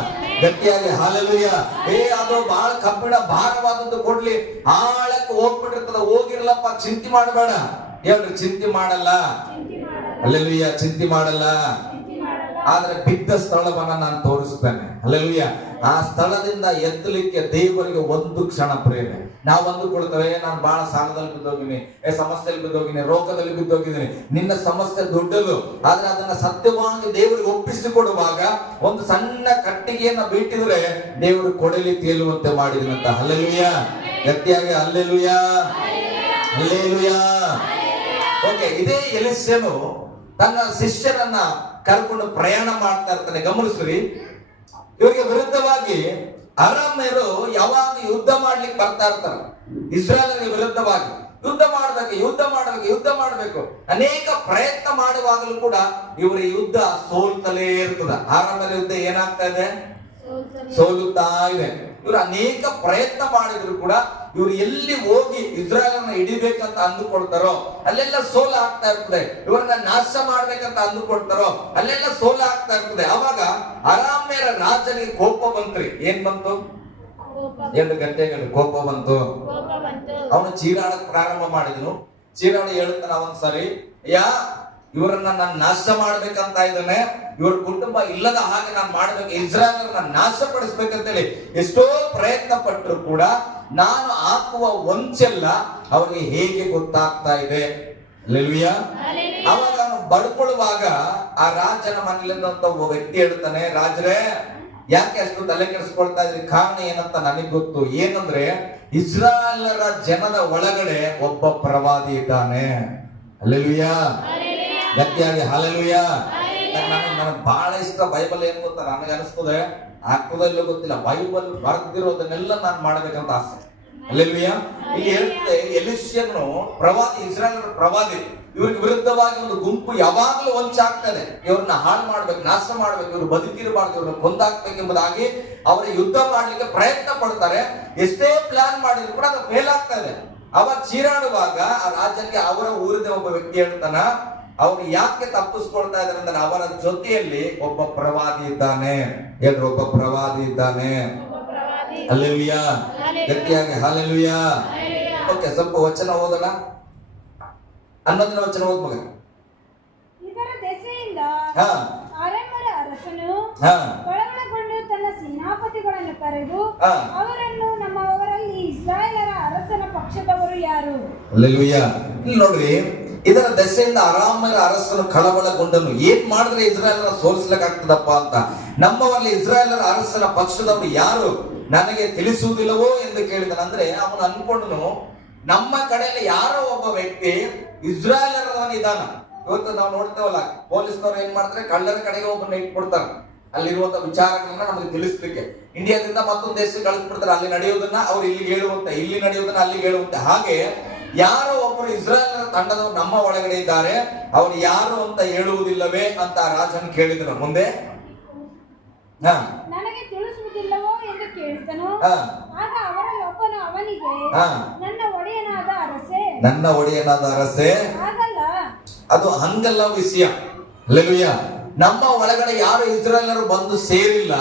ಗಟ್ಟಿಯಾಗಿ ಹಲ್ಲೆಲೂಯಾ. ಅದು ಬಹಳ ಕಬ್ಬಿಣ ಭಾರವಾದದ್ದು ಕೊಡ್ಲಿ ಆಳಕ್ಕೆ ಹೋಗ್ಬಿಟ್ಟಿರ್ತದ, ಹೋಗಿರ್ಲಪ್ಪ, ಚಿಂತೆ ಮಾಡಬೇಡ. ಹೇಳ್ರಿ, ಚಿಂತೆ ಮಾಡಲ್ಲ. ಹಲ್ಲೆಲೂಯಾ. ಚಿಂತೆ ಮಾಡಲ್ಲ. ಆದ್ರೆ ಬಿದ್ದ ಸ್ಥಳವನ್ನ ನಾನು ತೋರಿಸ್ತೇನೆ. ಹಲ್ಲೆಲೂಯಾ. ಆ ಸ್ಥಳದಿಂದ ಎತ್ತಲಿಕ್ಕೆ ದೇವರಿಗೆ ಒಂದು ಕ್ಷಣ ಪ್ರೇರಣೆ. ನಾವು ಅಂದುಕೊಳ್ತೇವೆ, ನಾನು ಬಹಳ ಸಾಲದಲ್ಲಿ ಬಿದ್ದೋಗಿನಿ, ಸಮಸ್ಯೆಯಲ್ಲಿ ಬಿದ್ದೋಗಿನಿ, ರೋಗದಲ್ಲಿ ಬಿದ್ದೋಗಿದ್ದೀನಿ. ನಿನ್ನ ಸಮಸ್ಯೆ ದೊಡ್ಡದು, ಆದ್ರೆ ಅದನ್ನ ಸತ್ಯವಾಗಿ ದೇವರಿಗೆ ಒಪ್ಪಿಸಿಕೊಡುವಾಗ ಒಂದು ಸಣ್ಣ ಕಟ್ಟಿಗೆಯನ್ನ ಬಿಟ್ಟಿದ್ರೆ ದೇವರು ಕೊಡಲಿ ತೇಲುವಂತೆ ಮಾಡಿದನಂತ. ಹಲ್ಲೆಲೂಯಾ. ಗಟ್ಟಿಯಾಗಿ ಹಲ್ಲೆಲೂಯಾ. ಹಲ್ಲೆಲೂಯಾ. ಓಕೆ, ಇದೇ ಎಲಿಸನು ತನ್ನ ಶಿಷ್ಯರನ್ನ ಕರ್ಕೊಂಡು ಪ್ರಯಾಣ ಮಾಡ್ತಾ ಇರ್ತಾನೆ. ಗಮನಿಸ್ರಿ, ಇವರಿಗೆ ವಿರುದ್ಧವಾಗಿ ಅರಾಮ್ಯರು ಯಾವಾಗ ಯುದ್ಧ ಮಾಡ್ಲಿಕ್ಕೆ ಬರ್ತಾ ಇರ್ತಾರೆ, ಇಸ್ರಾಯೇಲರಿಗೆ ವಿರುದ್ಧವಾಗಿ ಯುದ್ಧ ಮಾಡಬೇಕು ಅನೇಕ ಪ್ರಯತ್ನ ಮಾಡುವಾಗಲೂ ಕೂಡ ಇವರ ಯುದ್ಧ ಸೋಲ್ತಲೇ ಇರ್ತದ. ಅರಾಮ್ಯರ ಯುದ್ಧ ಏನಾಗ್ತಾ ಇದೆ? ಸೋಲುತ್ತಾ ಇದೆ. ಇವರು ಅನೇಕ ಪ್ರಯತ್ನ ಮಾಡಿದ್ರು ಕೂಡ ಇವರು ಎಲ್ಲಿ ಹೋಗಿ ಇಸ್ರಾಯೇಲನ್ನ ಹಿಡಿಬೇಕಂತ ಅಂದುಕೊಳ್ತಾರೋ ಅಲ್ಲೆಲ್ಲ ಸೋಲ ಆಗ್ತಾ ಇರ್ತದೆ. ಇವರನ್ನ ನಾಶ ಮಾಡ್ಬೇಕಂತ ಅಂದುಕೊಳ್ತಾರೋ ಅಲ್ಲೆಲ್ಲ ಸೋಲ ಆಗ್ತಾ ಇರ್ತದೆ. ಅವಾಗ ಅರಾಮ್ಯರ ರಾಜನಿಗೆ ಕೋಪ ಬಂತ್ರಿ. ಏನ್ ಬಂತು? 2 ಗಂಟೆಗಳು ಕೋಪ ಬಂತು. ಅವನು ಚೀರಾಡಕ್ ಪ್ರಾರಂಭ ಮಾಡಿದನು. ಚೀರಾಡಿ ಹೇಳ್ತಾನ ಅವನ್, ಸರಿ ಇವರನ್ನ ನಾನು ನಾಶ ಮಾಡ್ಬೇಕಂತ ಇದ್ದಾನೆ, ಇವ್ರ ಕುಟುಂಬ ಇಲ್ಲದ ಹಾಗೆ ನಾನು ಮಾಡ್ಬೇಕು, ಇಸ್ರಾಯೇಲರನ್ನ ನಾಶ ಪಡಿಸ್ಬೇಕಂತೇಳಿ ಎಷ್ಟೋ ಪ್ರಯತ್ನ ಪಟ್ಟರು ಕೂಡ ನಾನು ಹಾಕುವ ಒಂಚೆಲ್ಲ ಅವರಿಗೆ ಹೇಗೆ ಗೊತ್ತಾಗ್ತಾ ಇದೆ. ಹಲ್ಲೆಲೂಯಾ. ಅವಾಗ ಅವನು ಬಡ್ಕೊಳ್ಳುವಾಗ ಆ ರಾಜನ ಮನೆಯಿಂದ ಒಬ್ಬ ವ್ಯಕ್ತಿ ಹೇಳ್ತಾನೆ, ರಾಜರೇ ಯಾಕೆ ಅಷ್ಟು ತಲೆ ಕೆಡಿಸ್ಕೊಳ್ತಾ ಇದ್ರಿ? ಕಾರಣ ಏನಂತ ನನಗೆ ಗೊತ್ತು. ಏನಂದ್ರೆ ಇಸ್ರಾಯೇಲರ ಜನದ ಒಳಗಡೆ ಒಬ್ಬ ಪ್ರವಾದಿ ಇದ್ದಾನೆ. ಹಲ್ಲೆಲೂಯಾ. ಗಟ್ಟಿಯಾಗಿ ಹಲ್ಲೆಲೂಯಾ. ನನಗೆ ಬಹಳ ಇಷ್ಟ ಬೈಬಲ್. ಏನ್ ಗೊತ್ತಾ, ನನಗೆ ಅನಿಸ್ತದೆ, ಆಗ್ತದೋ ಇಲ್ಲೋ ಗೊತ್ತಿಲ್ಲ, ಬೈಬಲ್ ಬರ್ದಿರೋದನ್ನೆಲ್ಲ ನಾನು ಮಾಡ್ಬೇಕಂತ ಆಸೆ. ಹಲ್ಲೆಲೂಯಾ. ಇಲ್ಲಿ ಹೇಳ್ತದೆ, ಎಲಿಷನು ಪ್ರವಾದಿ, ಇಸ್ರಾಯೇಲರ ಪ್ರವಾದಿ. ಇವ್ರಿಗೆ ವಿರುದ್ಧವಾಗಿ ಒಂದು ಗುಂಪು ಯಾವಾಗಲೂ ವಂಚಾಗ್ತದೆ. ಇವ್ರನ್ನ ಹಾಳು ಮಾಡ್ಬೇಕು, ನಾಶ ಮಾಡ್ಬೇಕು, ಇವ್ರು ಬದುಕಿರಬಾರ್ದು, ಇವ್ರನ್ನ ಕೊಂದಾಕ್ಬೇಕು ಎಂಬುದಾಗಿ ಅವರ ಯುದ್ಧ ಮಾಡ್ಲಿಕ್ಕೆ ಪ್ರಯತ್ನ ಪಡ್ತಾರೆ. ಎಷ್ಟೇ ಪ್ಲಾನ್ ಮಾಡಿದ್ರು ಕೂಡ ಅದು ಫೇಲ್ ಆಗ್ತದೆ. ಅವಾಗ ಚೀರಾಡುವಾಗ ಆ ರಾಜ್ಯಕ್ಕೆ ಅವರ ಊರಿನ ಒಬ್ಬ ವ್ಯಕ್ತಿ ಹೇಳ್ತಾನ, ಅವ್ರು ಯಾಕೆ ತಪ್ಪಿಸ್ಕೊಳ್ತಾ ಇದಾರೆ ಅಂದ್ರೆ ಅವರ ಜೊತೆಯಲ್ಲಿ ಒಬ್ಬ ಪ್ರವಾದಿ ಇದ್ದಾನೆ. ಹೇಳ್ರಿ, ಒಬ್ಬ ಪ್ರವಾದಿ ಇದ್ದಾನೆ. ಹಲ್ಲೆಲೂಯಾ. ಗಟ್ಟಿಯಾಗಿ ಹಲ್ಲೆಲೂಯಾ. ಓಕೆ, ಸ್ವಲ್ಪ ವಚನ ಓದೋಣ. 11ನೇ ವಚನ ಓದ್ ಮಗ. ಇದರ ದೆಸೆಯಿಂದ ಅರಾಮ್ಯರ ಅರಸನು ಒಳಗೊಳಗೊಂಡು ತನ್ನ ಸೇನಾಪತಿಗಳನ್ನು ಕರೆದು ಅವರನ್ನು, ನಮ್ಮವರಲ್ಲಿ ಇಸ್ರಾಯೇಲರ ಅರಸನ ಪಕ್ಷದವರು ಯಾರು? ಹಲ್ಲೆಲೂಯಾ. ಇಲ್ಲಿ ನೋಡ್ರಿ, ಇದರ ದೆಸೆಯಿಂದ ಅರಾಮ್ಯರ ಅರಸನು ಕಳವಳಗೊಂಡನು. ಏನ್ ಮಾಡಿದ್ರೆ ಇಸ್ರಾಯೇಲರ ಸೋಲಿಸ್ಲಿಕ್ಕೆ ಆಗ್ತದಪ್ಪ ಅಂತ. ನಮ್ಮವರಲ್ಲಿ ಇಸ್ರಾಯೇಲರ ಅರಸನ ಪಕ್ಷದವರು ಯಾರು ನನಗೆ ತಿಳಿಸುವುದಿಲ್ಲವೋ ಎಂದು ಕೇಳಿದನು. ಅಂದ್ರೆ ಅವನು ಅನ್ಕೊಂಡನು, ನಮ್ಮ ಕಡೆಯಲ್ಲಿ ಯಾರೋ ಒಬ್ಬ ವ್ಯಕ್ತಿ ಇಸ್ರಾಯೇಲರವನಿದ್ದಾನ. ಇವತ್ತು ನಾವು ನೋಡ್ತೇವಲ್ಲ, ಪೊಲೀಸ್ನವ್ರು ಏನ್ ಮಾಡ್ತಾರೆ, ಕಳ್ಳರ ಕಡೆಗೆ ಒಬ್ಬನ ಇಟ್ಕೊಡ್ತಾರೆ. ಅಲ್ಲಿರುವಂತ ವಿಚಾರಗಳನ್ನ ನಮಗೆ ತಿಳಿಸ್ಲಿಕ್ಕೆ. ಇಂಡಿಯಾದಿಂದ ಮತ್ತೊಂದು ದೇಶಕ್ಕೆ ಕಳಿಸ್ಬಿಡ್ತಾರೆ, ಅಲ್ಲಿ ನಡೆಯೋದನ್ನ ಅವ್ರು ಇಲ್ಲಿಗೆ ಹೇಳುವಂತೆ, ಇಲ್ಲಿ ನಡೆಯೋದನ್ನ ಅಲ್ಲಿಗೆ ಹೇಳುವಂತೆ. ಹಾಗೆ ಯಾರೋ ಒಬ್ಬರು ಇಸ್ರಾಯೇಲ್ ತಂಡದವರು ನಮ್ಮ ಒಳಗಡೆ ಇದ್ದಾರೆ, ಅವ್ರು ಯಾರು ಅಂತ ಹೇಳುವುದಿಲ್ಲವೇ ಅಂತ ರಾಜನು ಕೇಳಿದನು. ಮುಂದೆ ನನಗೆ ತಿಳಿಸುವುದಿಲ್ಲವೋ ಎಂದು ಕೇಳಿದನು. ಆಗ ಅವರಲ್ಲಿ ಒಬ್ಬನು ಅವನಿಗೆ, ನನ್ನ ಒಡೆಯನಾದ ಅರಸೇ, ನನ್ನ ಒಡೆಯನಾದ ಅರಸೇ, ಹಾಗಲ್ಲ, ಅದು ಹಂಗಲ್ಲ ವಿಷಯ. ಹಲ್ಲೆಲೂಯಾ. ನಮ್ಮ ಒಳಗಡೆ ಯಾರು ಇಸ್ರಾಯೇಲರು ಬಂದು ಸೇರಿಲ್ಲ.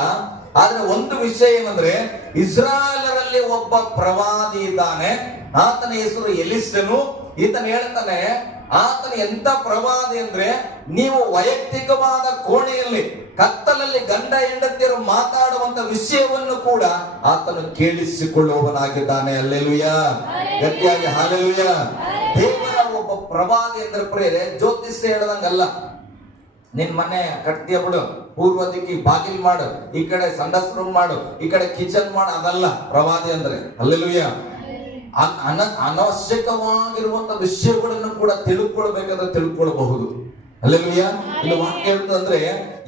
ಆದ್ರೆ ಒಂದು ವಿಷಯ ಏನಂದ್ರೆ, ಇಸ್ರಾಯೇಲರಲ್ಲಿ ಒಬ್ಬ ಪ್ರವಾದಿ ಇದ್ದಾನೆ, ಆತನ ಹೆಸರು ಎಲಿಸನು. ಈತನ ಹೇಳ್ತಾನೆ, ಆತನ ಎಂತ ಪ್ರವಾದಿ ಅಂದ್ರೆ, ನೀವು ವೈಯಕ್ತಿಕವಾದ ಕೋಣೆಯಲ್ಲಿ ಕತ್ತಲಲ್ಲಿ ಗಂಡ ಹೆಂಡತಿಯರು ಮಾತಾಡುವಂತ ವಿಷಯವನ್ನು ಕೂಡ ಆತನು ಕೇಳಿಸಿಕೊಳ್ಳುವವನಾಗಿದ್ದಾನೆ. ಹಲ್ಲೆಲೂಯಾ. ಗಟ್ಟಿಯಾಗಿ ಹಲ್ಲೆಲೂಯಾ. ದೇವರ ಒಬ್ಬ ಪ್ರವಾದಿ ಅಂದ್ರೆ ಪ್ರೇರೆ ಜ್ಯೋತಿಷ್ಯ ಹೇಳದಂಗಲ್ಲ. ನಿನ್ ಮನೆ ಕಟ್ತೀಯ ಬಿಡು, ಪೂರ್ವ ದಿಕ್ಕಿ ಬಾಗಿಲ್ ಮಾಡು, ಈ ಕಡೆ ಸಂಡಸ್ ರೂಮ್ ಮಾಡು, ಈ ಕಡೆ ಕಿಚನ್ ಮಾಡು, ಅದಲ್ಲ ಪ್ರವಾದಿ ಅಂದ್ರೆ. ಹಲ್ಲೆಲೂಯಾ. ಅನವಶ್ಯಕವಾಗಿರುವಂತ ವಿಷಯಗಳನ್ನು ಕೂಡ ತಿಳ್ಕೊಳ್ಬೇಕಾದ್ರೆ ತಿಳ್ಕೊಳ್ಬಹುದು. ಹಲ್ಲೆಲೂಯಾ. ಇಲ್ಲಿ ವಾಕ್ಯ ಹೇಳ್ತಂದ್ರೆ,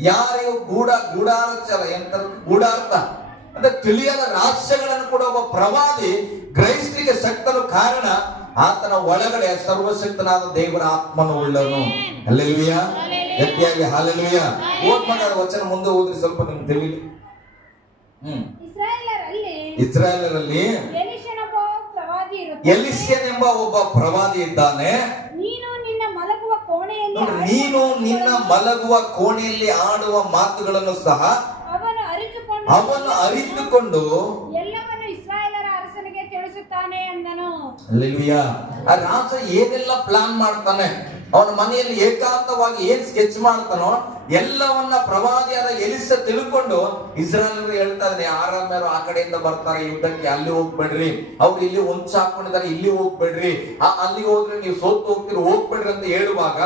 ಯಾರಿಗೂ ಗೂಢಾರ್ಥ ಅಂದ್ರೆ ತಿಳಿಯದ ರಹಸ್ಯಗಳನ್ನು ಕೂಡ ಒಬ್ಬ ಪ್ರವಾದಿ ಗ್ರಹಿಸಲಿಕ್ಕೆ ಶಕ್ತನು. ಕಾರಣ, ಆತನ ಒಳಗಡೆ ಸರ್ವಶಕ್ತನಾದ ದೇವರ ಆತ್ಮನು ಉಳ್ಳನು. ಹಲ್ಲೆಲೂಯಾ. ಗಟ್ಟಿಯಾಗಿ ಹಲ್ಲೆಲೂಯಾ. ಓದ್ಮಾಡ ವಚನ ಮುಂದೆ ಓದ್ರಿ, ಸ್ವಲ್ಪ ನಿಮ್ಗೆ ತಿಳಿಲಿ. ಇಸ್ರಾಯೇಲರಲ್ಲಿ ಎಲಿಷನ್ ಎಂಬ ಒಬ್ಬ ಪ್ರವಾದಿ ಇದ್ದಾನೆ. ನೀನು ನಿನ್ನ ಮಲಗುವ ಕೋಣೆಯಲ್ಲಿ ಆಡುವ ಮಾತುಗಳನ್ನು ಸಹ ಅವನು ಅರಿತುಕೊಂಡು ಎಲ್ಲವನ್ನು ಇಸ್ರಾಯೇಲರ ಅರಸನಿಗೆ ತಿಳಿಸುತ್ತಾನೆ ಎಂದನು. ಹಲ್ಲೆಲೂಯಾ. ಆ ರಾಜ ಏನೆಲ್ಲ ಪ್ಲಾನ್ ಮಾಡ್ತಾನೆ, ಅವನ ಮನೆಯಲ್ಲಿ ಏಕಾಂತವಾಗಿ ಏನ್ ಸ್ಕೆಚ್ ಮಾಡ್ತಾನೋ ಎಲ್ಲವನ್ನ ಪ್ರವಾದಿಯಾದ ಎಲಿಸ ತಿಳ್ಕೊಂಡು ಇಸ್ರಾಯೇಲರು ಹೇಳ್ತಾ ಇದ್ದಾರೆ, ಆರಾಮ್ಯರು ಆ ಕಡೆಯಿಂದ ಬರ್ತಾರೆ ಯುದ್ಧಕ್ಕೆ, ಅಲ್ಲಿ ಹೋಗ್ಬೇಡ್ರಿ, ಅವ್ರು ಇಲ್ಲಿ ಒಂದ್ ಹಾಕೊಂಡಿದ್ದಾರೆ, ಇಲ್ಲಿ ಹೋಗ್ಬೇಡ್ರಿ, ಅಲ್ಲಿಗೆ ಹೋದ್ರೆ ನೀವು ಸೋತು ಹೋಗ್ತೀರಿ, ಹೋಗ್ಬೇಡ್ರಿ ಅಂತ ಹೇಳುವಾಗ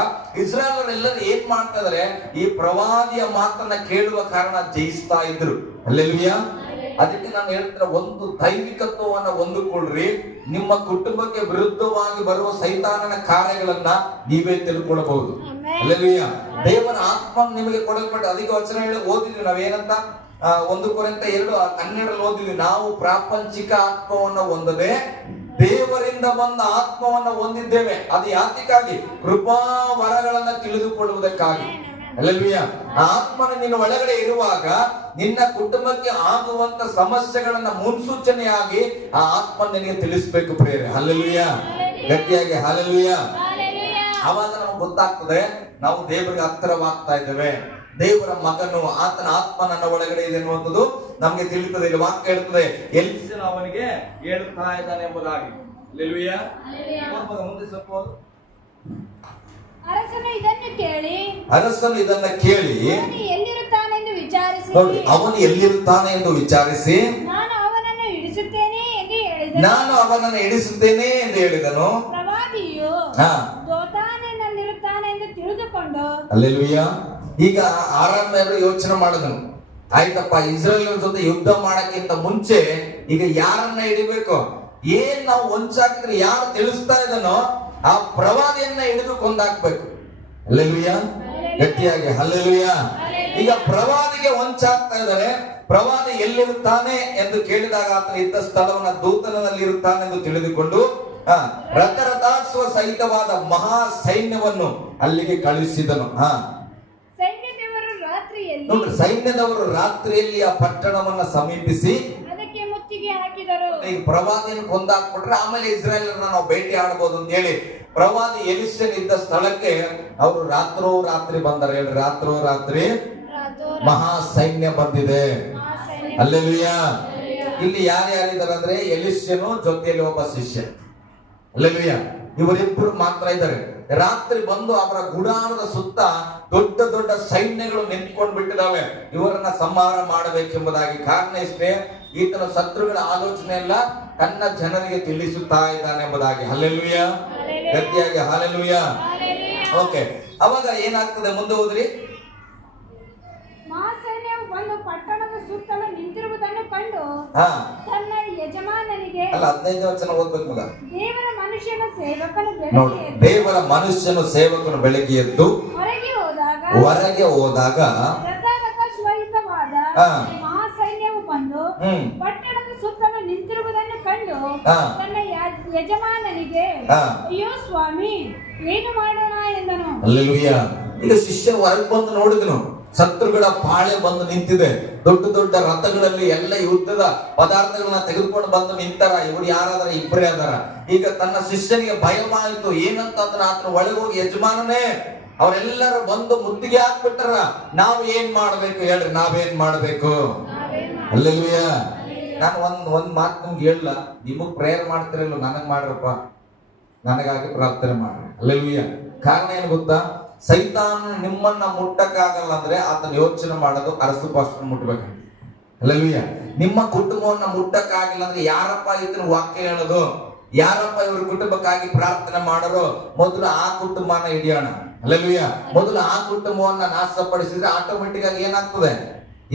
ಇಸ್ರಾಯೇಲರು ಎಲ್ಲರೂ ಏನ್ ಮಾಡ್ತಾ ಇದಾರೆ, ಈ ಪ್ರವಾದಿಯ ಮಾತನ್ನ ಕೇಳುವ ಕಾರಣ ಜಯಿಸ್ತಾ ಇದ್ರು. ಹಲ್ಲೆಲೂಯಾ. ಅದಕ್ಕೆ ನಾನು ಹೇಳ್ತಾರೆ, ಒಂದು ದೈವಿಕತ್ವವನ್ನ ಹೊಂದಿಕೊಳ್ಳ್ರಿ, ನಿಮ್ಮ ಕುಟುಂಬಕ್ಕೆ ವಿರುದ್ಧವಾಗಿ ಬರುವ ಸೈತಾನನ ಕಾರ್ಯಗಳನ್ನ ನೀವೇ ತಿಳ್ಕೊಳ್ಬಹುದು. ಹಲ್ಲೆಲೂಯಾ. ದೇವರ ಆತ್ಮ ನಿಮಗೆ ಕೊಡಲ್ಪಟ್ಟ ಅಧಿಕ ವಚನ ಹೇಳಿ ಓದಿದ್ವಿ ನಾವೇನಂತ, 1 ಕೊರಿಂಥ 2:12 ಓದಿದ್ವಿ, ನಾವು ಪ್ರಾಪಂಚಿಕ ಆತ್ಮವನ್ನು ಹೊಂದದೆ ದೇವರಿಂದ ಬಂದ ಆತ್ಮವನ್ನು ಹೊಂದಿದ್ದೇವೆ. ಅದು ಯಾತಕ್ಕಾಗಿ? ಕೃಪಾ ವರಗಳನ್ನ ತಿಳಿದುಕೊಳ್ಳುವುದಕ್ಕಾಗಿ. ಹಲ್ಲೆಲೂಯಾ. ಆ ಆತ್ಮನ ನಿನ್ನ ಒಳಗಡೆ ಇರುವಾಗ ನಿನ್ನ ಕುಟುಂಬಕ್ಕೆ ಆಗುವಂತ ಸಮಸ್ಯೆಗಳನ್ನ ಮುನ್ಸೂಚನೆಯಾಗಿ ಆ ಆತ್ಮ ನಿನಗೆ ತಿಳಿಸ್ಬೇಕು ಪ್ರೇರೆ. ಹಲ್ಲೆಲೂಯಾ. ಗಟ್ಟಿಯಾಗಿ ಹಲ್ಲೆಲೂಯಾ. ಆವಾಗ ನಮ್ಗೆ ಗೊತ್ತಾಗ್ತದೆ ನಾವು ದೇವರಿಗೆ ಹತ್ತಿರವಾಗ್ತಾ ಇದ್ದೇವೆ, ದೇವರ ಮಗನು ಆತನ ಆತ್ಮ ನನ್ನ ಒಳಗಡೆ ಇದೆ ಅನ್ನುವಂಥದ್ದು ನಮ್ಗೆ ತಿಳಿತದೆ. ಇಲ್ಲಿ ವಾಕ್ಯ ಹೇಳ್ತದೆ, ಎಲಿಷನು ಅವನಿಗೆ ಹೇಳುತ್ತಾ ಇದ್ದಾನೆ ಎಂಬುದಾಗಿ. ಹಲ್ಲೆಲೂಯಾ. ಮುಂದೆ ಸ್ವಲ್ಪ ಅರಸನು ಇದನ್ನು ಕೇಳಿ ಅವನು ಎಲ್ಲಿರುತ್ತಾನೆ ಎಂದು ವಿಚಾರಿಸಿ ನಾನು ಅವನನ್ನು ಇಡಿಸುತ್ತೇನೆ ಎಂದು ಹೇಳಿದನು. ಪ್ರವಾದಿಯು ದೋತಾನಿನಲ್ಲಿರುತ್ತಾನೆ ಎಂದು ತಿಳಿದುಕೊಂಡು. ಹಲ್ಲೆಲೂಯಾ. ಈಗ ಆರಾಮ್ಯರು ಯೋಚನೆ ಮಾಡಿದನು, ಆಯ್ತಪ್ಪ, ಇಸ್ರಾಯೇಲ್ ಜೊತೆ ಯುದ್ಧ ಮಾಡಕ್ಕಿಂತ ಮುಂಚೆ ಈಗ ಯಾರನ್ನ ಹಿಡಿಬೇಕು, ಏನ್ ನಾವು ಹೊಂಚಾಕಿದ್ರೆ ಯಾರು ತಿಳಿಸ್ತಾ ಇದನೋ ಆ ಪ್ರವಾದಿಯನ್ನ ಹಿಡಿದು ಕೊಂದಾಕ್ಬೇಕು. ಹಲ್ಲೆಲೂಯಾ. ಗಟ್ಟಿಯಾಗಿ ಹಲ್ಲೆಲೂಯಾ. ಈಗ ಪ್ರವಾದಿಗೆ ಹೊಂಚಾಗ್ತಾ ಇದ್ದಾರೆ. ಪ್ರವಾದಿ ಎಲ್ಲಿರುತ್ತಾನೆ ಎಂದು ಕೇಳಿದಾಗ ಆತನ ಇದ್ದ ಸ್ಥಳವನ್ನ ದೂತನಲ್ಲಿ ಇರುತ್ತಾನೆ ಎಂದು ತಿಳಿದುಕೊಂಡು ರಥರಥಾಶ್ವ ಸಹಿತವಾದ ಮಹಾ ಸೈನ್ಯವನ್ನು ಅಲ್ಲಿಗೆ ಕಳುಹಿಸಿದನು. ಸೈನ್ಯದವರು ರಾತ್ರಿಯಲ್ಲಿ ಆ ಪಟ್ಟಣವನ್ನ ಸಮೀಪಿಸಿ ಅದಕ್ಕೆ ಮುತ್ತಿಗೆ ಹಾಕಿದರು. ಈಗ ಪ್ರವಾದಿಯನ್ನು ಕೊಂದಾಕ್ಬಿಟ್ರೆ ಆಮೇಲೆ ಇಸ್ರಾಯೇಲರನ್ನ ನಾವು ಭೇಟಿ ಆಡಬಹುದು ಅಂತ ಹೇಳಿ ಪ್ರವಾದಿ ಎಲಿಷನ್ ಇದ್ದ ಸ್ಥಳಕ್ಕೆ ಅವರು ರಾತ್ರಿ ಬಂದರೆ ಹೇಳಿ, ರಾತ್ರಿ ಮಹಾ ಸೈನ್ಯ ಬಂದಿದೆ. ಹಲ್ಲೆಲೂಯಾ. ಇಲ್ಲಿ ಯಾರ್ಯಾರಿದ್ದಾರೆ ಅಂದ್ರೆ ಎಲಿಷನು ಜೊತೆಯಲ್ಲಿ ಒಬ್ಬ ಶಿಷ್ಯ. ಹಲ್ಲೆಲೂಯಾ. ಇವರಿಬ್ಬರು ಮಾತ್ರ ಇದ್ದಾರೆ. ರಾತ್ರಿ ಬಂದು ಅವರ ಗುಡಾರದ ಸುತ್ತ ದೊಡ್ಡ ದೊಡ್ಡ ಸೈನ್ಯಗಳು ನಿಂತ್ಕೊಂಡು ಬಿಟ್ಟಿದ್ದಾವೆ, ಇವರನ್ನ ಸಂಹಾರ ಮಾಡಬೇಕೆಂಬುದಾಗಿ. ಕಾರಣ ಇಷ್ಟೇ, ಈತನ ಶತ್ರುಗಳ ಆಲೋಚನೆ ಎಲ್ಲ ತನ್ನ ಜನರಿಗೆ ತಿಳಿಸುತ್ತಾ ಇದ್ದಾನೆ ಎಂಬುದಾಗಿ. ಹಲ್ಲೆಲೂಯಾ. ಗಟ್ಟಿಯಾಗಿ ಹಲ್ಲೆಲೂಯಾ. ಓಕೆ, ಅವಾಗ ಏನಾಗ್ತದೆ ಮುಂದೆ ಹೋದ್ರಿ. ಮಹಾಸೈನ್ಯವು ಬಂದು ಪಟ್ಟಣದ ಸುತ್ತಲೂ ನಿಂತಿರುವುದನ್ನು ಕಂಡು ತನ್ನ ಯಜಮಾನನಿಗೆ, ಅಲ್ಲ 15ನೇ ವಚನ ಓದ್ಬೇಕು ಮಗ. ದೇವರ ಮನುಷ್ಯನು ಸೇವಕನು ಬೆಳಗ್ಗೆ ಎದ್ದು ಹೊರಗೆ ಹೋದಾಗ ಮಹಾಸೈನ್ಯವು ಬಂದು ಪಟ್ಟಣದ ಸುತ್ತಲೂ ನಿಂತಿರುವುದನ್ನು ಕಂಡು ತನ್ನ ಯಜಮಾನನಿಗೆ, ಅಯ್ಯೋ ಸ್ವಾಮಿ, ಏನು ಮಾಡೋಣ ಎಂದನು. ಹಲ್ಲೆಲೂಯಾ. ಈಗ ಶಿಷ್ಯ ಹೊರಗೆ ಬಂದು ನೋಡಿದನು, ಶತ್ರುಗಳ ಪಾಳೆ ಬಂದು ನಿಂತಿದೆ. ದೊಡ್ಡ ದೊಡ್ಡ ರಥಗಳಲ್ಲಿ ಎಲ್ಲ ಯುದ್ಧದ ಪದಾರ್ಥಗಳನ್ನ ತೆಗೆದುಕೊಂಡು ಬಂದು ನಿಂತಾರ. ಇವರು ಯಾರಾದಾರ? ಇಬ್ಬರೇ ಅದಾರ. ಈಗ ತನ್ನ ಶಿಷ್ಯನಿಗೆ ಭಯವಾಯಿತು. ಏನಂತಂದ್ರೆ ಆತನ ಒಳಗೆ ಹೋಗಿ, ಯಜಮಾನನೇ, ಅವರೆಲ್ಲರೂ ಬಂದು ಮುತ್ತಿಗೆ ಹಾಕ್ಬಿಟ್ಟಾರ, ನಾವ್ ಏನ್ ಮಾಡ್ಬೇಕು ಹೇಳ್ರಿ, ನಾವೇನ್ ಮಾಡ್ಬೇಕು? ಹಲ್ಲೆಲೂಯಾ. ನಾನು ಒಂದ್ ಮಾತು ನಿಮ್ಗೆ ಹೇಳಲ್ಲ, ನಿಮಗ್ ಪ್ರೇಯರ್ ಮಾಡ್ತಿರಲ್ಲ, ನನಗ್ ಮಾಡ್ರಪ್ಪ, ನನಗಾಗಿ ಪ್ರಾರ್ಥನೆ ಮಾಡ್ರಿ. ಹಲ್ಲೆಲೂಯಾ. ಕಾರಣ ಏನ್ ಗೊತ್ತಾ? ಸೈತಾನ್ ನಿಮ್ಮನ್ನ ಮುಟ್ಟಕ್ಕಾಗಲ್ಲ ಅಂದ್ರೆ ಆತನ ಯೋಚನೆ ಮಾಡೋದು ಅರಸು ಪಾಸ್ಟರ್ ಮುಟ್ಬೇಕು. ಹಲ್ಲೆಲೂಯಾ. ನಿಮ್ಮ ಕುಟುಂಬವನ್ನ ಮುಟ್ಟಕ್ಕಾಗಿಲ್ಲ ಅಂದ್ರೆ ಯಾರಪ್ಪ ಇದನ್ನ ವಾಕ್ಯ ಹೇಳೋದು, ಯಾರಪ್ಪ ಇವ್ರ ಕುಟುಂಬಕ್ಕಾಗಿ ಪ್ರಾರ್ಥನೆ ಮಾಡೋರು? ಮೊದಲು ಆ ಕುಟುಂಬನ ಹಿಡಿಯೋಣ. ಹಲ್ಲೆಲೂಯಾ. ಮೊದಲು ಆ ಕುಟುಂಬವನ್ನ ನಾಶಪಡಿಸಿದ್ರೆ ಆಟೋಮೆಟಿಕ್ ಆಗಿ ಏನಾಗ್ತದೆ?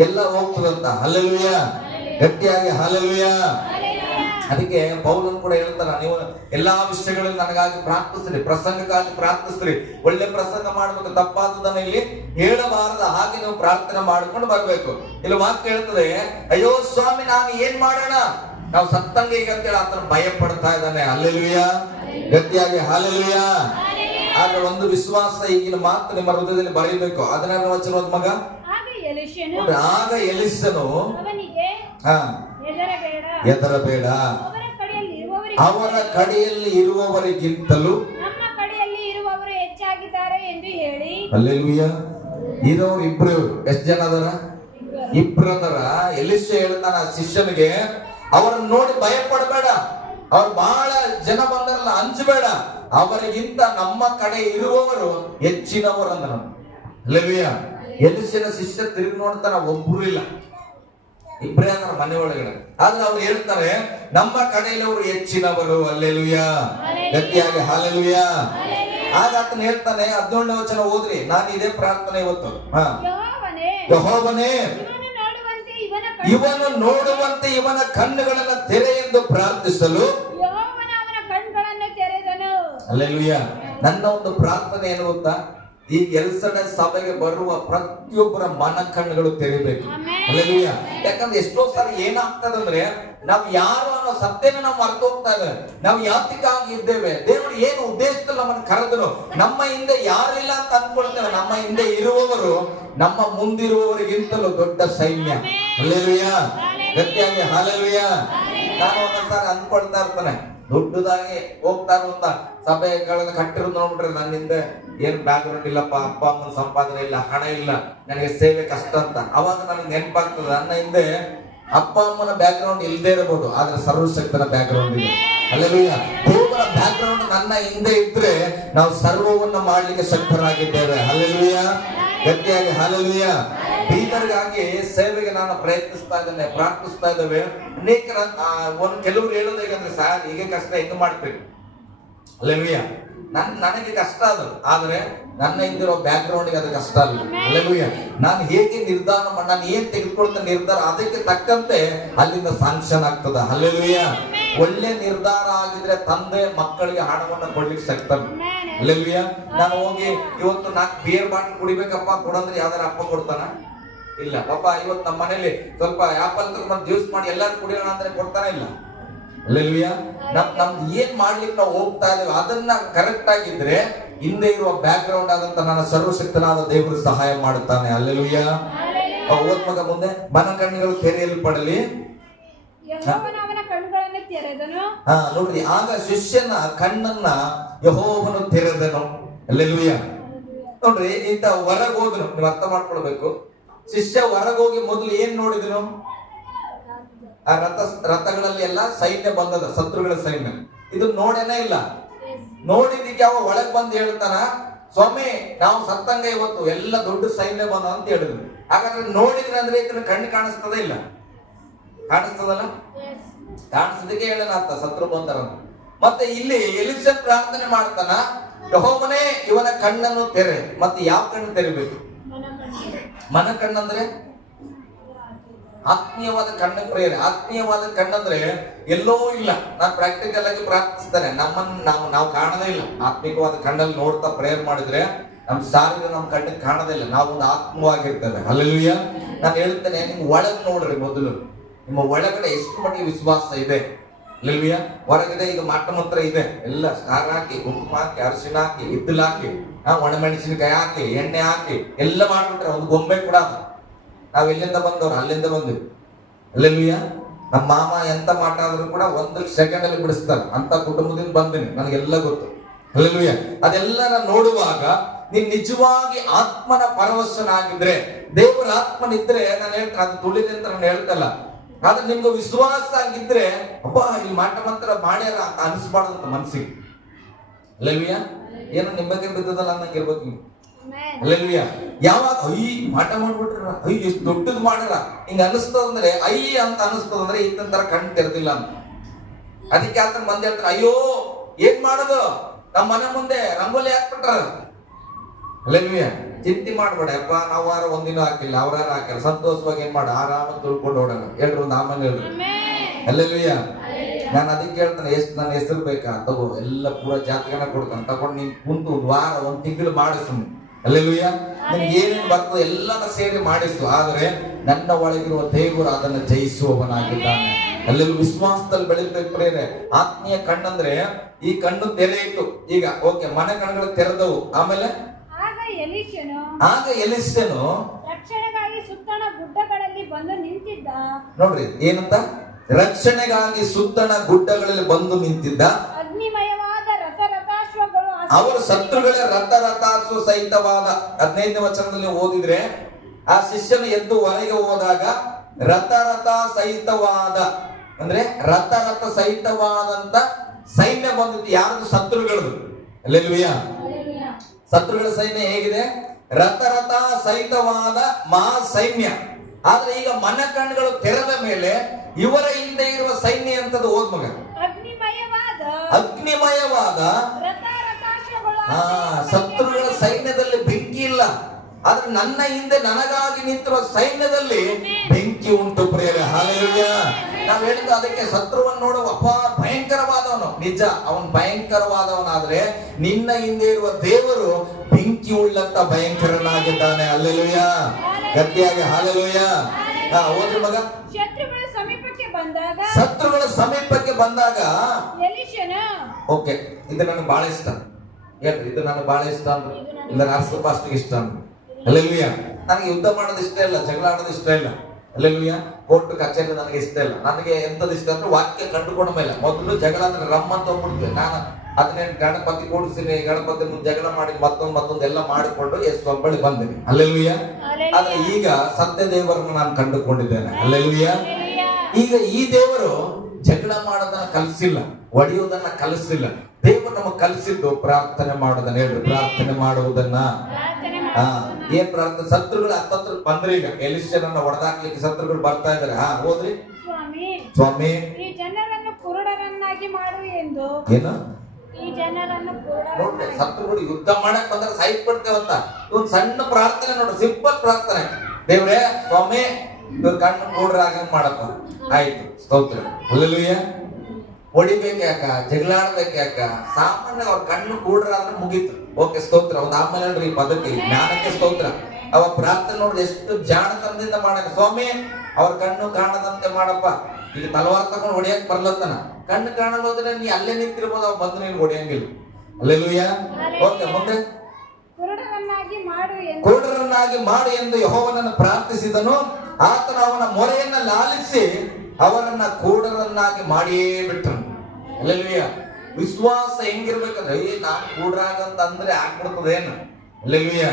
ಎಲ್ಲ ಹೋಗ್ತದಂತ. ಹಲ್ಲೆಲೂಯಾ. ಗಟ್ಟಿಯಾಗಿ ಹಲ್ಲೆಲೂಯಾ. ಅದಕ್ಕೆ ಪೌಲನ್ ಕೂಡ ಹೇಳ್ತಾರ, ನೀವು ಎಲ್ಲಾ ವಿಷಯಗಳಲ್ಲಿ ನನಗಾಗಿ ಪ್ರಾರ್ಥಿಸ್ರಿ, ಪ್ರಸಂಗಕ್ಕಾಗಿ ಪ್ರಾರ್ಥಿಸ್ರಿ. ಒಳ್ಳೆ ಪ್ರಸಂಗ ಮಾಡ್ಬೇಕು, ತಪ್ಪಾದದನ್ನ ಇಲ್ಲಿ ಹೇಳಬಾರದ ಹಾಗೆ ನೀವು ಪ್ರಾರ್ಥನೆ ಮಾಡ್ಕೊಂಡು ಬರ್ಬೇಕು. ಇಲ್ಲಿ ವಾಕ್ಯ ಹೇಳ್ತದೆ, ಅಯ್ಯೋ ಸ್ವಾಮಿ, ನಾನು ಏನ್ ಮಾಡೋಣ? ನಾವು ಸತ್ತಂಗ ಈಗ ಅಂತೇಳಿ ಆತನ ಭಯ ಪಡ್ತಾ ಇದ್ದಾನೆ. ಹಲ್ಲೆಲೂಯಾ. ಗಟ್ಟಿಯಾಗಿ ಹಲ್ಲೆಲೂಯಾ. ಆದ್ರೆ ಒಂದು ವಿಶ್ವಾಸ, ಈಗಿನ ಮಾತು ನಿಮ್ಮ ಹೃದಯದಲ್ಲಿ ಬರೀಬೇಕು. 16ನೇ ವಚನ ಮಗ. ಆಗ ಎಲಿಸನು ಹೆದರಬೇಡ, ಅವರ ಕಡೆಯಲ್ಲಿ ಇರುವವರಿಗಿಂತಲೂ ನಮ್ಮ ಕಡೆಯಲ್ಲಿ ಇರುವವರು ಹೆಚ್ಚಾಗಿದ್ದಾರೆ ಎಂದು ಹೇಳಿ. ಹಲ್ಲೆಲೂಯಾ. ಇರೋರು ಇಬ್ರು. ಎಷ್ಟು ಜನ ಅದರ? ಇಬ್ರು ಅದರ. ಎಲಿಸ ಹೇಳ್ತಾನ ಶಿಷ್ಯನಿಗೆ, ಅವರನ್ನು ನೋಡಿ ಭಯ ಪಡಬೇಡ, ಅವ್ರು ಬಹಳ ಜನ ಬಂದಾರಲ್ಲ, ಅಂಜಬೇಡ, ಅವರಿಗಿಂತ ನಮ್ಮ ಕಡೆ ಇರುವವರು ಹೆಚ್ಚಿನವರು ಅಂದ್ರು. ಹಲ್ಲೆಲೂಯಾ. ಎಲಿಸನ ಶಿಷ್ಯ ತಿರುಗಿ ನೋಡ್ತಾನ, ಒಬ್ರು ಇಲ್ಲ, ಇಬ್ಬರೇ ಅದರ ಮನೆ ಒಳಗಡೆ. ಆದ್ರೆ ಅವ್ರು ಹೇಳ್ತಾರೆ, ನಮ್ಮ ಕಡೆಯಲ್ಲಿ ಅವರು ಹೆಚ್ಚಿನವರು. ಹಲ್ಲೆಲೂಯಾ. ಗಟ್ಟಿಯಾಗಿ ಹಲ್ಲೆಲೂಯಾ. ಆಗ ಆತನ ಹೇಳ್ತಾನೆ, 17ನೇ ವಚನ ಓದ್ರಿ. ನಾನು ಇದೇ ಪ್ರಾರ್ಥನೆ ಇವತ್ತು. ಯೆಹೋವನೇ, ಇವನು ನೋಡುವಂತೆ ಇವನ ಕಣ್ಣುಗಳನ್ನು ತೆರೆ ಎಂದು ಪ್ರಾರ್ಥಿಸಲು ಹಲ್ಲೆಲೂಯಾ. ನನ್ನ ಒಂದು ಪ್ರಾರ್ಥನೆ ಏನು ಗೊತ್ತಾ? ಈ ಎಲ್ಸಡ ಸಭೆಗೆ ಬರುವ ಪ್ರತಿಯೊಬ್ಬರ ಮನ ಕಣ್ಣುಗಳು ತೆರಿಬೇಕು. ಹಲ್ಲೆಲೂಯಾ. ಯಾಕಂದ್ರೆ ಎಷ್ಟೋ ಸಾರಿ ಏನಾಗ್ತದಂದ್ರೆ, ನಾವು ಯಾರು ಅನ್ನೋ ಸತ್ಯನ ನಾವು ಮರೆತು ಹೋಗ್ತಾ ಇದ್ದೇವೆ. ನಾವು ಯಾತಿಗಾಗಿ ಇದ್ದೇವೆ, ದೇವರು ಏನು ಉದ್ದೇಶದಲ್ಲಿ ನಮ್ಮನ್ನು ಕರೆದನು, ನಮ್ಮ ಹಿಂದೆ ಯಾರಿಲ್ಲ ಅಂತ ಅನ್ಕೊಳ್ತೇವೆ. ನಮ್ಮ ಹಿಂದೆ ಇರುವವರು ನಮ್ಮ ಮುಂದಿರುವವರಿಗಿಂತಲೂ ದೊಡ್ಡ ಸೈನ್ಯ. ಹಲ್ಲೆಲೂಯಾ. ಗಟ್ಟಿಯಾಗಿ ಹಲ್ಲೆಲೂಯಾ. ನಾನು ಒಂದೊಂದ್ಸಾರಿ ಅಂದ್ಕೊಳ್ತಾ ಇರ್ತಾನೆ, ದೊಡ್ಡದಾಗಿ ಹೋಗ್ತಾ ಇರುವಂತ ಸಭೆಗಳನ್ನ ಕಟ್ಟಿರೋದು ನೋಡ್ಬಿಟ್ರೆ ನನ್ನಿಂದ ಏನ್ ಬ್ಯಾಕ್ ಗ್ರೌಂಡ್ ಇಲ್ಲಪ್ಪ, ಅಪ್ಪ ಅಮ್ಮನ ಸಂಪಾದನೆ ಇಲ್ಲ, ಹಣ ಇಲ್ಲ, ನನಗೆ ಸೇವೆ ಕಷ್ಟ ಅಂತ. ಅವಾಗ ನನಗೆ ನೆನಪಾಗ್ತದೆ, ನನ್ನ ಹಿಂದೆ ಅಪ್ಪ ಅಮ್ಮನ ಬ್ಯಾಕ್ ಗ್ರೌಂಡ್ ಇಲ್ಲದೆ ಇರಬಹುದು, ಆದ್ರೆ ಸರ್ವಶಕ್ತನ ಬ್ಯಾಕ್ ಗ್ರೌಂಡ್ ಇದೆ. ಹಲ್ಲೆಲೂಯಾ. ದೇವರ ಬ್ಯಾಕ್ ಗ್ರೌಂಡ್ ನನ್ನ ಹಿಂದೆ ಇದ್ರೆ ನಾವು ಸರ್ವವನ್ನ ಮಾಡ್ಲಿಕ್ಕೆ ಶಕ್ತರಾಗಿದ್ದೇವೆ. ಹಲ್ಲೆಲೂಯಾ. ಗಟ್ಟಿಯಾಗಿ ಹಲ್ಲೆಲೂಯಾ. ಬೀದರ್ಗಾಗಿ ಸೇವೆಗೆ ನಾನು ಪ್ರಯತ್ನಿಸ್ತಾ ಇದ್ದೇನೆ, ಪ್ರಾರ್ಥಿಸ್ತಾ ಇದ್ದೇವೆ. ಅನೇಕ ಕೆಲವರು ಹೇಳೋದು ಹೇಗಂದ್ರೆ, ಸಾರ್ ಹೀಗೆ ಕಷ್ಟ ಹೆಂಗ್ ಮಾಡ್ತೀವಿ? ಹಲ್ಲೆಲೂಯಾ. ನನಗೆ ಕಷ್ಟ ಅದು, ಆದ್ರೆ ನನ್ನ ಹಿಂದಿರೋ ಬ್ಯಾಕ್ ಗ್ರೌಂಡ್ಗೆ ಅದು ಕಷ್ಟ ಅಲ್ಲ. ಹಲ್ಲೆಲೂಯಾ. ನಾನು ಹೇಗೆ ನಿರ್ಧಾರ ನಾನು ಏನ್ ತೆಗೆದುಕೊಳ್ತೇನೆ ನಿರ್ಧಾರ, ಅದಕ್ಕೆ ತಕ್ಕಂತೆ ಅಲ್ಲಿಂದ ಸಾಂಕ್ಷನ್ ಆಗ್ತದ. ಹಲ್ಲೆಲೂಯಾ. ಒಳ್ಳೆ ನಿರ್ಧಾರ ಆಗಿದ್ರೆ ತಂದೆ ಮಕ್ಕಳಿಗೆ ಹಣವನ್ನು ಕೊಡ್ಲಿಕ್ಕೆ ಶಕ್ತನು. ಹಲ್ಲೆಲೂಯಾ. ನಾನು ಹೋಗಿ ಇವತ್ತು 4 ಬಿಯರ್ ಬಾಟಲ್ ಕುಡಿಬೇಕಪ್ಪ ಕೊಡಂದ್ರೆ ಯಾವ್ದಾರ ಅಪ್ಪ ಕೊಡ್ತಾನ? ಇಲ್ಲ. ಪಾಪ ಇವತ್ತು ನಮ್ಮ ಮನೇಲಿ ಸ್ವಲ್ಪ ಆಪಲ್ ತಗೊಂಡು ಜ್ಯೂಸ್ ಮಾಡಿ ಎಲ್ಲಾರು ಕುಡಿಯೋಣ ಅಂದ್ರೆ ಕೊಡ್ತಾನೆ ಇಲ್ಲ. ಹಲ್ಲೆಲೂಯಾ. ನಮ್ದು ಏನ್ ಮಾಡ್ಲಿಕ್ಕೆ ನಾವು ಹೋಗ್ತಾ ಇದ್ದೇವೆ ಅದನ್ನ ಕರೆಕ್ಟ್ ಆಗಿದ್ರೆ ಹಿಂದೆ ಇರುವ ಬ್ಯಾಕ್ ಗ್ರೌಂಡ್ ಆದಂತ ನನ್ನ ಸರ್ವಶಕ್ತನಾದ ದೇವರು ಸಹಾಯ ಮಾಡುತ್ತಾನೆ. ಹಲ್ಲೆಲೂಯಾ. ಓದ್ ಮಗ ಮುಂದೆ. ಮನ ಕಣ್ಣುಗಳು ತೆರೆಯಲ್ಪಡಲಿ. ನೋಡ್ರಿ, ಆಗ ಶಿಷ್ಯನ ಕಣ್ಣನ್ನ ಯೆಹೋವನು ತೆರೆದನು. ಹಲ್ಲೆಲೂಯಾ. ನೋಡ್ರಿ, ಇಂತ ಹೊರಗೆ ಹೋದನು. ನೀವು ಅರ್ಥ ಮಾಡ್ಕೊಳ್ಬೇಕು. ಶಿಷ್ಯ ಹೊರಗೋಗಿ ಮೊದಲು ಏನ್ ನೋಡಿದನು? ಆ ರಥಗಳಲ್ಲಿ ಎಲ್ಲ ಸೈನ್ಯ ಬಂದದ, ಶತ್ರುಗಳ ಸೈನ್ಯ. ಇದು ನೋಡೇನೇ ಇಲ್ಲ. ನೋಡಿದಕ್ಕೆ ಅವ ಒಳಗ್ ಬಂದು ಹೇಳ್ತಾನ, ಸ್ವಾಮಿ ನಾವು ಸತ್ತಂಗ ಇವತ್ತು ಎಲ್ಲ ದೊಡ್ಡ ಸೈನ್ಯ ಬಂದ ಅಂತ ಹೇಳಿದ್ರು. ಹಾಗಾದ್ರೆ ನೋಡಿದ್ರೆ ಅಂದ್ರೆ ಇದನ್ನ ಕಣ್ಣು ಕಾಣಿಸ್ತದ ಇಲ್ಲ? ಕಾಣಿಸ್ತದಲ್ಲ? ಕಾಣಿಸದಕ್ಕೆ ಹೇಳನಾತ ಶತ್ರು ಬಂದರಂತ. ಮತ್ತೆ ಇಲ್ಲಿ ಎಲಿಸ ಪ್ರಾರ್ಥನೆ ಮಾಡ್ತಾನ, ಯೆಹೋವನೇ ಇವನ ಕಣ್ಣನ್ನು ತೆರೆ. ಮತ್ತೆ ಯಾವ ಕಣ್ಣು ತೆರಿಬೇಕು? ಮನ ಕಣ್ಣಂದ್ರೆ ಆತ್ಮೀಯವಾದ ಕಣ್ಣ ಪ್ರೇರಣೆ. ಆತ್ಮೀಯವಾದ ಕಣ್ಣಂದ್ರೆ ಎಲ್ಲೋ ಇಲ್ಲ. ನಾನು ಪ್ರಾಕ್ಟಿಕಲ್ ಆಗಿ ಪ್ರಾರ್ಥಿಸ್ತೇನೆ, ನಮ್ಮನ್ನು ನಾವು ಕಾಣದೇ ಇಲ್ಲ. ಆತ್ಮಿಕವಾದ ಕಣ್ಣಲ್ಲಿ ನೋಡ್ತಾ ಪ್ರೇಯರ್ ಮಾಡಿದ್ರೆ ನಮ್ಮ ಶಾರೀರ ನಮ್ಮ ಕಣ್ಣಿಗೆ ಕಾಣೋದಿಲ್ಲ, ನಾವು ಒಂದು ಆತ್ಮವಾಗಿರ್ತೇವೆ. ಹಲ್ಲೆಲೂಯ. ನಾನು ಹೇಳ್ತೇನೆ, ನಿಮ್ಗೆ ಒಳಗೆ ನೋಡ್ರಿ ಮೊದಲು, ನಿಮ್ಮ ಒಳಗಡೆ ಎಷ್ಟು ಮಟ್ಟಿಗೆ ವಿಶ್ವಾಸ ಇದೆ. ಹಲ್ಲೆಲೂಯ. ಹೊರಗಡೆ ಈಗ ಮಾಟ ಮಂತ್ರ ಇದೆ, ಎಲ್ಲ ಸ್ಟಾರ್ ಹಾಕಿ, ಕುಂಕುಮ ಹಾಕಿ, ಅರಿಶಿನ ಹಾಕಿ, ಇದ್ದಲು ಹಾಕಿ, ಒಣಮೆಣಸಿನಕಾಯಿ ಹಾಕಿ, ಎಣ್ಣೆ ಹಾಕಿ ಎಲ್ಲ ಮಾಡ್ಬಿಟ್ರೆ ಒಂದು ಗೊಂಬೆ ಕೂಡ. ನಾವ್ ಎಲ್ಲಿಂದ ಬಂದವ್ರು? ಅಲ್ಲಿಂದ ಬಂದ್ವಿ. ಹಲ್ಲೆಲೂಯ. ನಮ್ಮ ಮಾಮ ಎಂತ ಮಾಟ ಆದ್ರೂ ಕೂಡ 1 ಸೆಕೆಂಡ್ ಅಲ್ಲಿ ಬಿಡಿಸ್ತಾರೆ. ಅಂತ ಕುಟುಂಬದಿಂದ ಬಂದಿನಿ, ನನಗೆಲ್ಲ ಗೊತ್ತು. ಹಲ್ಲೆಲೂಯ. ಅದೆಲ್ಲ ನೋಡುವಾಗ ನೀನ್ ನಿಜವಾಗಿ ಆತ್ಮನ ಪರವಶನಾಗಿದ್ರೆ, ದೇವರ ಆತ್ಮನಿದ್ರೆ, ನಾನು ಹೇಳ್ತೇನೆ, ಅದು ತುಳಿದೆ ಅಂತ ನಾನು ಹೇಳ್ತಲ್ಲ, ಆದ್ರೆ ನಿಮ್ಗೆ ವಿಶ್ವಾಸ ಆಗಿದ್ರೆ, ಅಪ್ಪ ಇಲ್ಲಿ ಮಾಟ ಮಂತ್ರ ಮಾಡ್ಯಾರ ಅಂತ ಅನಿಸ್ಬಾರ್ದಂತ ಮನ್ಸಿಗೆ. ಹಲ್ಲೆಲೂಯ. ಏನೋ ನಿಮ್ಮ ಬಗ್ಗೆ ಬಿದ್ದದಲ್ಲ ಅನ್ನಂಗೆ ಇರ್ಬೇಕು ನೀವು. ಹಲ್ಲೆಲೂಯ. ಯಾವಾಗ ಮಾಟ ಮಾಡ್ಬಿಟ್ರ, ಎಷ್ಟು ದೊಡ್ಡದು ಮಾಡ್ಯಾರ ಹಿಂಗ ಅನಿಸ್ತದಂದ್ರೆ, ಅಂತ ಅನಿಸ್ತದಂದ್ರೆ ಇತ್ತ ತರ ಕಣ್ ತೆರೆದಿಲ್ಲ ಅಂತ. ಅದಕ್ಕೆ ಆತ ಮಂದಿ ಹೇಳ್ತಾರೆ, ಅಯ್ಯೋ ಏನ್ ಮಾಡೋದು, ನಮ್ಮ ಮನೆ ಮುಂದೆ ರಂಗೋಲಿ ಹಾಕ್ಬಿಟ್ರ. ಹಲ್ಲೆಲೂಯ. ಚಿಂತೆ ಮಾಡ್ಬೇಡ ಅಪ್ಪ, ನಾವು ವಾರ ಒಂದಿನ ಹಾಕಿಲ್ಲ, ಅವ್ರಾರ ಹಾಕಿಲ್ಲ, ಸಂತೋಷವಾಗಿ ಏನ್ ಮಾಡ, ಆರಾಮ ತಿಳ್ಕೊಂಡು ಓಡೋಣ. ಹೇಳ್ರಿ ಒಂದು ಆಮೇಲೆ ಹೇಳ್ರಿ. ಹಲ್ಲೆಲೂಯ. ನಾನು ಅದಕ್ಕೆ ಹೇಳ್ತಾನೆ, ಎಷ್ಟು ನನ್ನ ಹೆಸರು ಬೇಕಾ ತಗೋ, ಎಲ್ಲ ಪೂರ ಜಾತಕನ ಕೊಡ್ತಾನೆ, ತಗೊಂಡು ನೀನ್ ಕುಂತು ಒಂದು ವಾರ 1 ತಿಂಗಳು ಮಾಡಿಸು. ಅಲ್ಲೆಲೂಯ. ನಿಮ್ಗೆ ಏನೇನು ಬರ್ತದೆ ಎಲ್ಲನ ಸೇರಿ ಮಾಡಿಸು, ಆದ್ರೆ ನನ್ನ ಒಳಗಿರುವ ದೇವರು ಅದನ್ನು ಜಯಿಸುವವನಾಗಿದ್ದಾನೆ. ಅಲ್ಲಿ ವಿಶ್ವಾಸದಲ್ಲಿ ಬೆಳಿಬೇಕು ಪ್ರೇರೆ. ಆತ್ಮೀಯ ಕಣ್ಣಂದ್ರೆ ಈ ಕಣ್ಣು ತೆರೆಯಿತು, ಈಗ ಓಕೆ, ಮನೆ ಕಣ್ಣುಗಳು ತೆರೆದವು. ಆಮೇಲೆ ಆಗ ಎಲಿಷನು ರಕ್ಷಣೆಗಾಗಿ ಸುತ್ತಣ ಗುಡ್ಡಗಳಲ್ಲಿ ಬಂದು ನಿಂತಿದ್ದ. ನೋಡ್ರಿ ಏನಂತ, ರಕ್ಷಣೆಗಾಗಿ ಸುತ್ತಣ ಗುಡ್ಡಗಳಲ್ಲಿ ಬಂದು ನಿಂತಿದ್ದ. ಅಗ್ನಿಮಯವಾದ ರಥರಥಾಶ್ವಗಳು, ಅವರು ಶತ್ರುಗಳ ರಥರಥಾಶ್ವ ಸಹಿತವಾದ 15ನೇ ವಚನದಲ್ಲಿ ಓದಿದ್ರೆ, ಆ ಶಿಷ್ಯನು ಎದ್ದು ಹೊರಗೆ ಹೋದಾಗ ರಥರಥ ಸಹಿತವಾದ ಅಂದ್ರೆ ರಥರಥ ಸಹಿತವಾದಂತ ಸೈನ್ಯ ಬಂದಿತ್ತು. ಯಾರದು? ಶತ್ರುಗಳದು. ಹಲ್ಲೆಲೂಯ. ಶತ್ರುಗಳ ಸೈನ್ಯ ಹೇಗಿದೆ? ರಥರಥ ಸಹಿತವಾದ ಮಹಾ ಸೈನ್ಯ. ಆದ್ರೆ ಈಗ ಮನ ಕಣ್ಣುಗಳು ತೆರೆದ ಮೇಲೆ ಇವರ ಹಿಂದೆ ಇರುವ ಸೈನ್ಯ ಅಂತದ್ದು ಓದ್ ಮಗ. ಅಗ್ನಿಮಯವಾದ ಶತ್ರುಗಳ ಸೈನ್ಯದಲ್ಲಿ ಬೆಂಕಿ ಇಲ್ಲ, ಆದ್ರೆ ನನ್ನ ಹಿಂದೆ ನನಗಾಗಿ ನಿಂತಿರುವ ಸೈನ್ಯದಲ್ಲಿ ಬೆಂಕಿ ಉಂಟು ಪ್ರಿಯರೇ. ಹಲ್ಲೆಲೂಯ. ನಾವ್ ಹೇಳಿದ್ದು ಅದಕ್ಕೆ, ಶತ್ರುವನ್ನು ನೋಡುವ ಅಪ್ಪ ಭಯಂಕರವಾದವನು, ನಿಜ ಅವನು ಭಯಂಕರವಾದವನಾದ್ರೆ ನಿನ್ನ ಹಿಂದೆ ಇರುವ ದೇವರು ಬೆಂಕಿ ಉಳ್ಳಂತ ಭಯಂಕರನಾಗಿದ್ದಾನೆ. ಹಲ್ಲೆಲೂಯ. ಗಟ್ಟಿಯಾಗಿ ಹಲ್ಲೆಲೂಯ. ಓದ್ರಿ ಮಗ. ಶತ್ರುಗಳ ಸಮೀಪಕ್ಕೆ ಬಂದಾಗ ಓಕೆ, ಇದು ನನಗೆ ಬಹಳ ಇಷ್ಟ. ಹೇಳ್ರಿ, ಇದು ನನಗೆ ಬಹಳ ಇಷ್ಟ ಅಂದ್ರೆ ಇಲ್ಲ ರಾಷ್ಟ್ರ ಪಾಸ್ಟಿಗೆ ಇಷ್ಟ ಅಂದ್ರೆ. ಹಲ್ಲೆಲೂಯ. ನನಗೆ ಯುದ್ಧ ಮಾಡೋದು ಇಷ್ಟ ಇಲ್ಲ, ಜಗಳ ಆಡೋದು ಇಷ್ಟ ಇಲ್ಲ. ಹಲ್ಲೆಲೂಯ. ಕೋರ್ಟ್ ಕಚೇರಿ ನನಗೆ ಇಷ್ಟ ಇಲ್ಲ. ನನಗೆ ಎಂತದ್ದು ಇಷ್ಟ ಅಂದ್ರೆ ವಾಕ್ಯ ಕಂಡುಕೊಂಡ ಮೇಲೆ ಮೊದಲು ಜಗಳ ಅಂದ್ರೆ ರಮ್ಮ ಅಂತ ಹೋಗ್ಬಿಡ್ತೇವೆ. ನಾನು 18 ಗಣಪತಿ ಕೂಡಿಸ್ತೀನಿ, ಗಣಪತಿ ಮುಂದೆ ಜಗಳ ಮಾಡಿ ಮತ್ತೊಂದು ಎಲ್ಲ ಮಾಡಿಕೊಂಡು ಎಷ್ಟು ಒಬ್ಬಳಿ ಬಂದಿನಿ. ಹಲ್ಲೆಲೂಯ. ಆದ್ರೆ ಈಗ ಸತ್ಯ ದೇವರನ್ನು ನಾನು ಕಂಡುಕೊಂಡಿದ್ದೇನೆ. ಹಲ್ಲೆಲೂಯ. ಈಗ ಈ ದೇವರು ಜಗಳ ಮಾಡೋದನ್ನ ಕಲಿಸಿಲ್ಲ, ಒಡೆಯುವುದನ್ನ ಕಲಿಸಿಲ್ಲ. ದೇವರು ನಮಗೆ ಕಲಿಸಿದ್ದು ಪ್ರಾರ್ಥನೆ ಮಾಡೋದನ್ನ. ಹೇಳ್ರಿ, ಪ್ರಾರ್ಥನೆ ಮಾಡುವುದನ್ನ. ಏನ್ ಪ್ರಾರ್ಥನೆ? ಶತ್ರುಗಳು ಹತ್ತತ್ರ ಬಂದ್ರೆ, ಈಗ ಎಲಿಷನನ್ನ ಹೊಡೆದಾಕ್ಲಿಕ್ಕೆ ಶತ್ರುಗಳು ಬರ್ತಾ ಇದಾರೆ. ಹೋದ್ರಿ, ಸ್ವಾಮಿ ಈ ಜನರನ್ನು ಕುರುಡರನ್ನಾಗಿ ಮಾಡು ಎಂದು. ಏನು? ಈ ಜನರನ್ನು ನೋಡ್ರಿ, ಶತ್ರುಗಳು ಯುದ್ಧ ಮಾಡಕ್ ಬಂದ್ರೆ ಸೈಟ್ ಬಿಡ್ತೇವಂತ ಒಂದು ಸಣ್ಣ ಪ್ರಾರ್ಥನೆ ನೋಡ್ರಿ, ಸಿಂಪಲ್ ಪ್ರಾರ್ಥನೆ. ದೇವ್ರೇ, ಸ್ವಾಮಿ ಇವ್ರ ಕಣ್ಣು ಕೂಡ್ರಾಗ ಮಾಡಪ್ಪ. ಆಯ್ತು, ಸ್ತೋತ್ರ. ಹಲ್ಲೆಲೂಯ. ಹೊಡಿಬೇಕು ಯಾಕ, ಜಗಳಾಡ್ಬೇಕು ಯಾಕ? ಸಾಮಾನ್ಯ ಅವ್ರ ಕಣ್ಣು ಕೂಡ್ರ ಅಂದ್ರೆ ಮುಗೀತು. ಓಕೆ, ಸ್ತೋತ್ರ. ಒಂದು ಆಮೇಲೆ ಹೇಳ್ರಿ, ಈ ಪದ್ಧತಿ ಜ್ಞಾನಕ್ಕೆ ಸ್ತೋತ್ರ. ಅವ ಪ್ರಾರ್ಥನೆ ನೋಡ್ರಿ ಎಷ್ಟು ಜಾಣತನದಿಂದ ಮಾಡಕ. ಸ್ವಾಮಿ ಅವ್ರ ಕಣ್ಣು ಕಾಣದಂತೆ ಮಾಡಪ್ಪ. ಈಗ ತಲವಾರ್ ತಗೊಂಡು ಹೊಡಿಯಕ್ ಬರ್ಲತ್ತನ, ಕಣ್ಣು ಕಾಣಲು ಹೋದ್ರೆ ನೀ ಅಲ್ಲೇ ನಿಂತಿರ್ಬೋದು, ಅವ್ ಬಂದು ನೀನು ಹೊಡಿಯಂಗಿಲ್ಲ. ಹಲ್ಲೆಲೂಯ. ಓಕೆ, ಮುಂದೆ. ಕುರುಡರನ್ನಾಗಿ ಮಾಡು ಎಂದು ಯೆಹೋವನನ್ನು ಪ್ರಾರ್ಥಿಸಿದನು. ಆತನು ಅವನ ಮೊರೆಯನ್ನ ಲಾಲಿಸಿ ಅವರನ್ನ ಕುರುಡರನ್ನಾಗಿ ಮಾಡಿಯೇ ಬಿಟ್ಟನು. ಹಲ್ಲೆಲೂಯ. ವಿಶ್ವಾಸ ಹೆಂಗಿರ್ಬೇಕಂದ್ರೆ, ನಾನು ಕೂಡ್ರಾಗಂತ ಅಂದ್ರೆ ಆಗ್ಬಿಡ್ತದೇನು? ಹಲ್ಲೆಲೂಯ.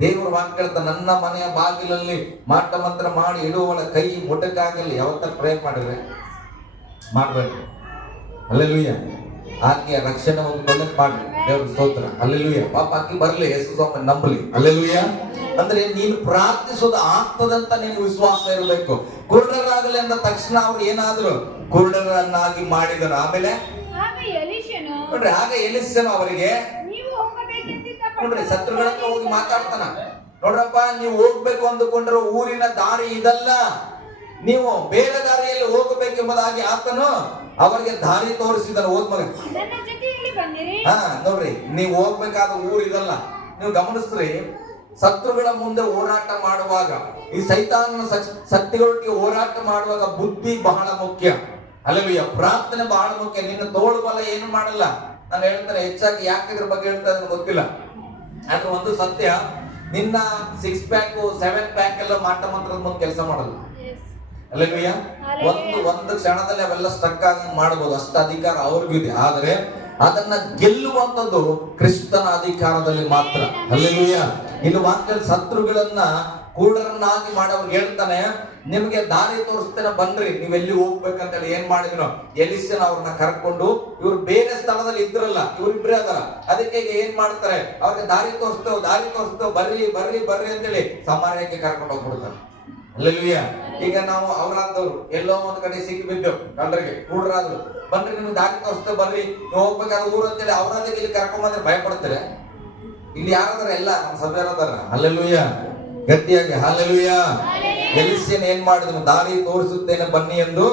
ದೇವರು ವಾಕ್ಯ ಹೇಳ್ತಾನೆ, ನನ್ನ ಮನೆಯ ಬಾಗಿಲಲ್ಲಿ ಮಾಟ ಮಂತ್ರ ಮಾಡಿ ಇಡುವವಳ ಕೈ ಮುಟಕಾಗಲಿ. ಯಾವತ್ತ ಪ್ರೇ ಮಾಡಿದ್ರೆ ಮಾಡ್ಬೇಕು. ಹಲ್ಲೆಲೂಯ. ಆಕೆಯ ರಕ್ಷಣೆ ಒಂದು ಮಾಡ್ರಿ, ದೇವ್ರ ಸ್ತೋತ್ರ. ಹಲ್ಲೆಲೂಯ. ಪಾಪ ಆಕಿ ಬರ್ಲಿ, ಯೇಸು ಸ್ವಾಮಿ ನಂಬಲಿ. ಹಲ್ಲೆಲೂಯ. ಅಂದ್ರೆ ನೀನು ಪ್ರಾರ್ಥಿಸೋದು ಆಗ್ತದಂತ ನೀನು ವಿಶ್ವಾಸ ಇರಬೇಕು. ಕುರುಡರಾಗಲಿ ಅಂದ ತಕ್ಷಣ ಅವ್ರು ಏನಾದ್ರು ಕುರುಡರನ್ನಾಗಿ ಮಾಡಿದರು. ಆಮೇಲೆ ನೋಡ್ರಿ, ಆಗ ಎಲಿಷನು ಅವರಿಗೆ ನೋಡ್ರಿ ಶತ್ರುಗಳ ಹತ್ರ ಹೋಗಿ ಮಾತಾಡ್ತಾನ. ನೋಡ್ರಪ್ಪ, ನೀವು ಹೋಗ್ಬೇಕು ಅಂದುಕೊಂಡ್ರೆ ಊರಿನ ದಾರಿ ಇದಲ್ಲ, ನೀವು ಬೇರೆ ದಾರಿಯಲ್ಲಿ ಹೋಗಬೇಕೆಂಬುದಾಗಿ ಆತನು ಅವರಿಗೆ ದಾರಿ ತೋರಿಸಿದನು. ಓದ್ ಮಗ. ನೋಡ್ರಿ, ನೀವು ಹೋಗ್ಬೇಕಾದ ಊರ್ ಇದಲ್ಲ, ನೀವು ಗಮನಿಸ್ರಿ, ಶತ್ರುಗಳ ಮುಂದೆ ಹೋರಾಟ ಮಾಡುವಾಗ, ಈ ಸೈತಾನನ ಶಕ್ತಿಗಳೊಟ್ಟಿಗೆ ಹೋರಾಟ ಮಾಡುವಾಗ ಬುದ್ಧಿ ಬಹಳ ಮುಖ್ಯ. ಅಲ್ಲವಿಯ ಪ್ರಾರ್ಥನೆ ಬಹಳ ಮುಖ್ಯ. ನಿನ್ನ ತೋಳು ಬಲ ಏನು ಮಾಡಲ್ಲ. ನಾನು ಹೇಳ್ತೇನೆ, ಹೆಚ್ಚಾಗಿ ಯಾಕೆ ಇದ್ರ ಬಗ್ಗೆ ಹೇಳ್ತಾ ಇದ್ರೆ ಗೊತ್ತಿಲ್ಲ. ಆದ್ರೆ ಒಂದು ಸತ್ಯ, ನಿನ್ನ 6 ಪ್ಯಾಕ್ 7 ಪ್ಯಾಕ್ ಎಲ್ಲ ಮಾಟ ಮಂತ್ರದ ಮುಂದೆ ಕೆಲಸ ಮಾಡಲ್ಲ. ಅಲ್ಲವಿಯ ಒಂದು ಕ್ಷಣದಲ್ಲಿ ಅವೆಲ್ಲ ಸ್ಟಕ್ ಆಗಿ ಮಾಡಬಹುದು, ಅಷ್ಟ ಅಧಿಕಾರ ಅವ್ರಿಗಿದೆ. ಆದ್ರೆ ಅದನ್ನ ಗೆಲ್ಲುವಂಥದ್ದು ಕ್ರಿಸ್ತನ ಅಧಿಕಾರದಲ್ಲಿ ಮಾತ್ರ. ಅಲ್ಲೆಲೂಯ. ಇನ್ನು ವಾಕ್ಯ ಶತ್ರುಗಳನ್ನ ಕೂಡರನ್ನಾಗಿ ಮಾಡೋರು ಹೇಳ್ತಾನೆ, ನಿಮ್ಗೆ ದಾರಿ ತೋರಿಸ್ತೇನೆ ಬನ್ರಿ, ನೀವೆಲ್ಲಿ ಹೋಗ್ಬೇಕಂತೇಳಿ ಏನ್ ಮಾಡಿದ್ರು, ಎಲಿಸನ ಅವ್ರನ್ನ ಕರ್ಕೊಂಡು, ಇವ್ರು ಬೇರೆ ಸ್ಥಳದಲ್ಲಿ ಇದ್ರಲ್ಲ, ಇವ್ರಿಬ್ರೇ ಅದರ, ಅದಕ್ಕೆ ಈಗ ಏನ್ ಮಾಡ್ತಾರೆ, ಅವ್ರಿಗೆ ದಾರಿ ತೋರಿಸ್ತೇವೆ ಬರ್ರಿ ಬರ್ರಿ ಬರ್ರಿ ಅಂತೇಳಿ ಸಮಾರ್ಯಕ್ಕೆ ಕರ್ಕೊಂಡು ಹೋಗ್ಬಿಡ್ತಾರೆ. ಅಲ್ಲೆಲೂಯ. ಈಗ ನಾವು ಅವರಾದವ್ರು ಎಲ್ಲೋ ಒಂದ್ ಕಡೆ ಸಿಕ್ಕಿ ಬಿದ್ದೆವು, ಗಂಡರಿಗೆ ಕೂಡ್ರಾದ್ರು, ಬನ್ರಿ ನಿಮ್ಗೆ ದಾರಿ ತೋರಿಸ್ತೇವೆ ಬರ್ರಿ, ನೀವು ಹೋಗ್ಬೇಕಾದ್ರೆ ಊರು ಅಂತೇಳಿ ಅವ್ರಾದಿಗೆ ಇಲ್ಲಿ ಕರ್ಕೊಂಡ್ ಬಂದ್ರೆ ಭಯ ಪಡ್ತಾರೆ. ಇಲ್ಲಿ ಯಾರಾದ್ರ ಎಲ್ಲ ನಮ್ಮ ಸಭೆಯರದಾರ. ಅಲ್ಲೆಲೂಯ. ಗಟ್ಟಿಯಾಗಿ ಹಲ್ಲೆಲೂಯ. ಎಲಿಸನ ಏನ್ ಮಾಡಿದ್ರು, ದಾರಿ ತೋರಿಸುತ್ತೇನೆ ಬನ್ನಿ ಎಂದು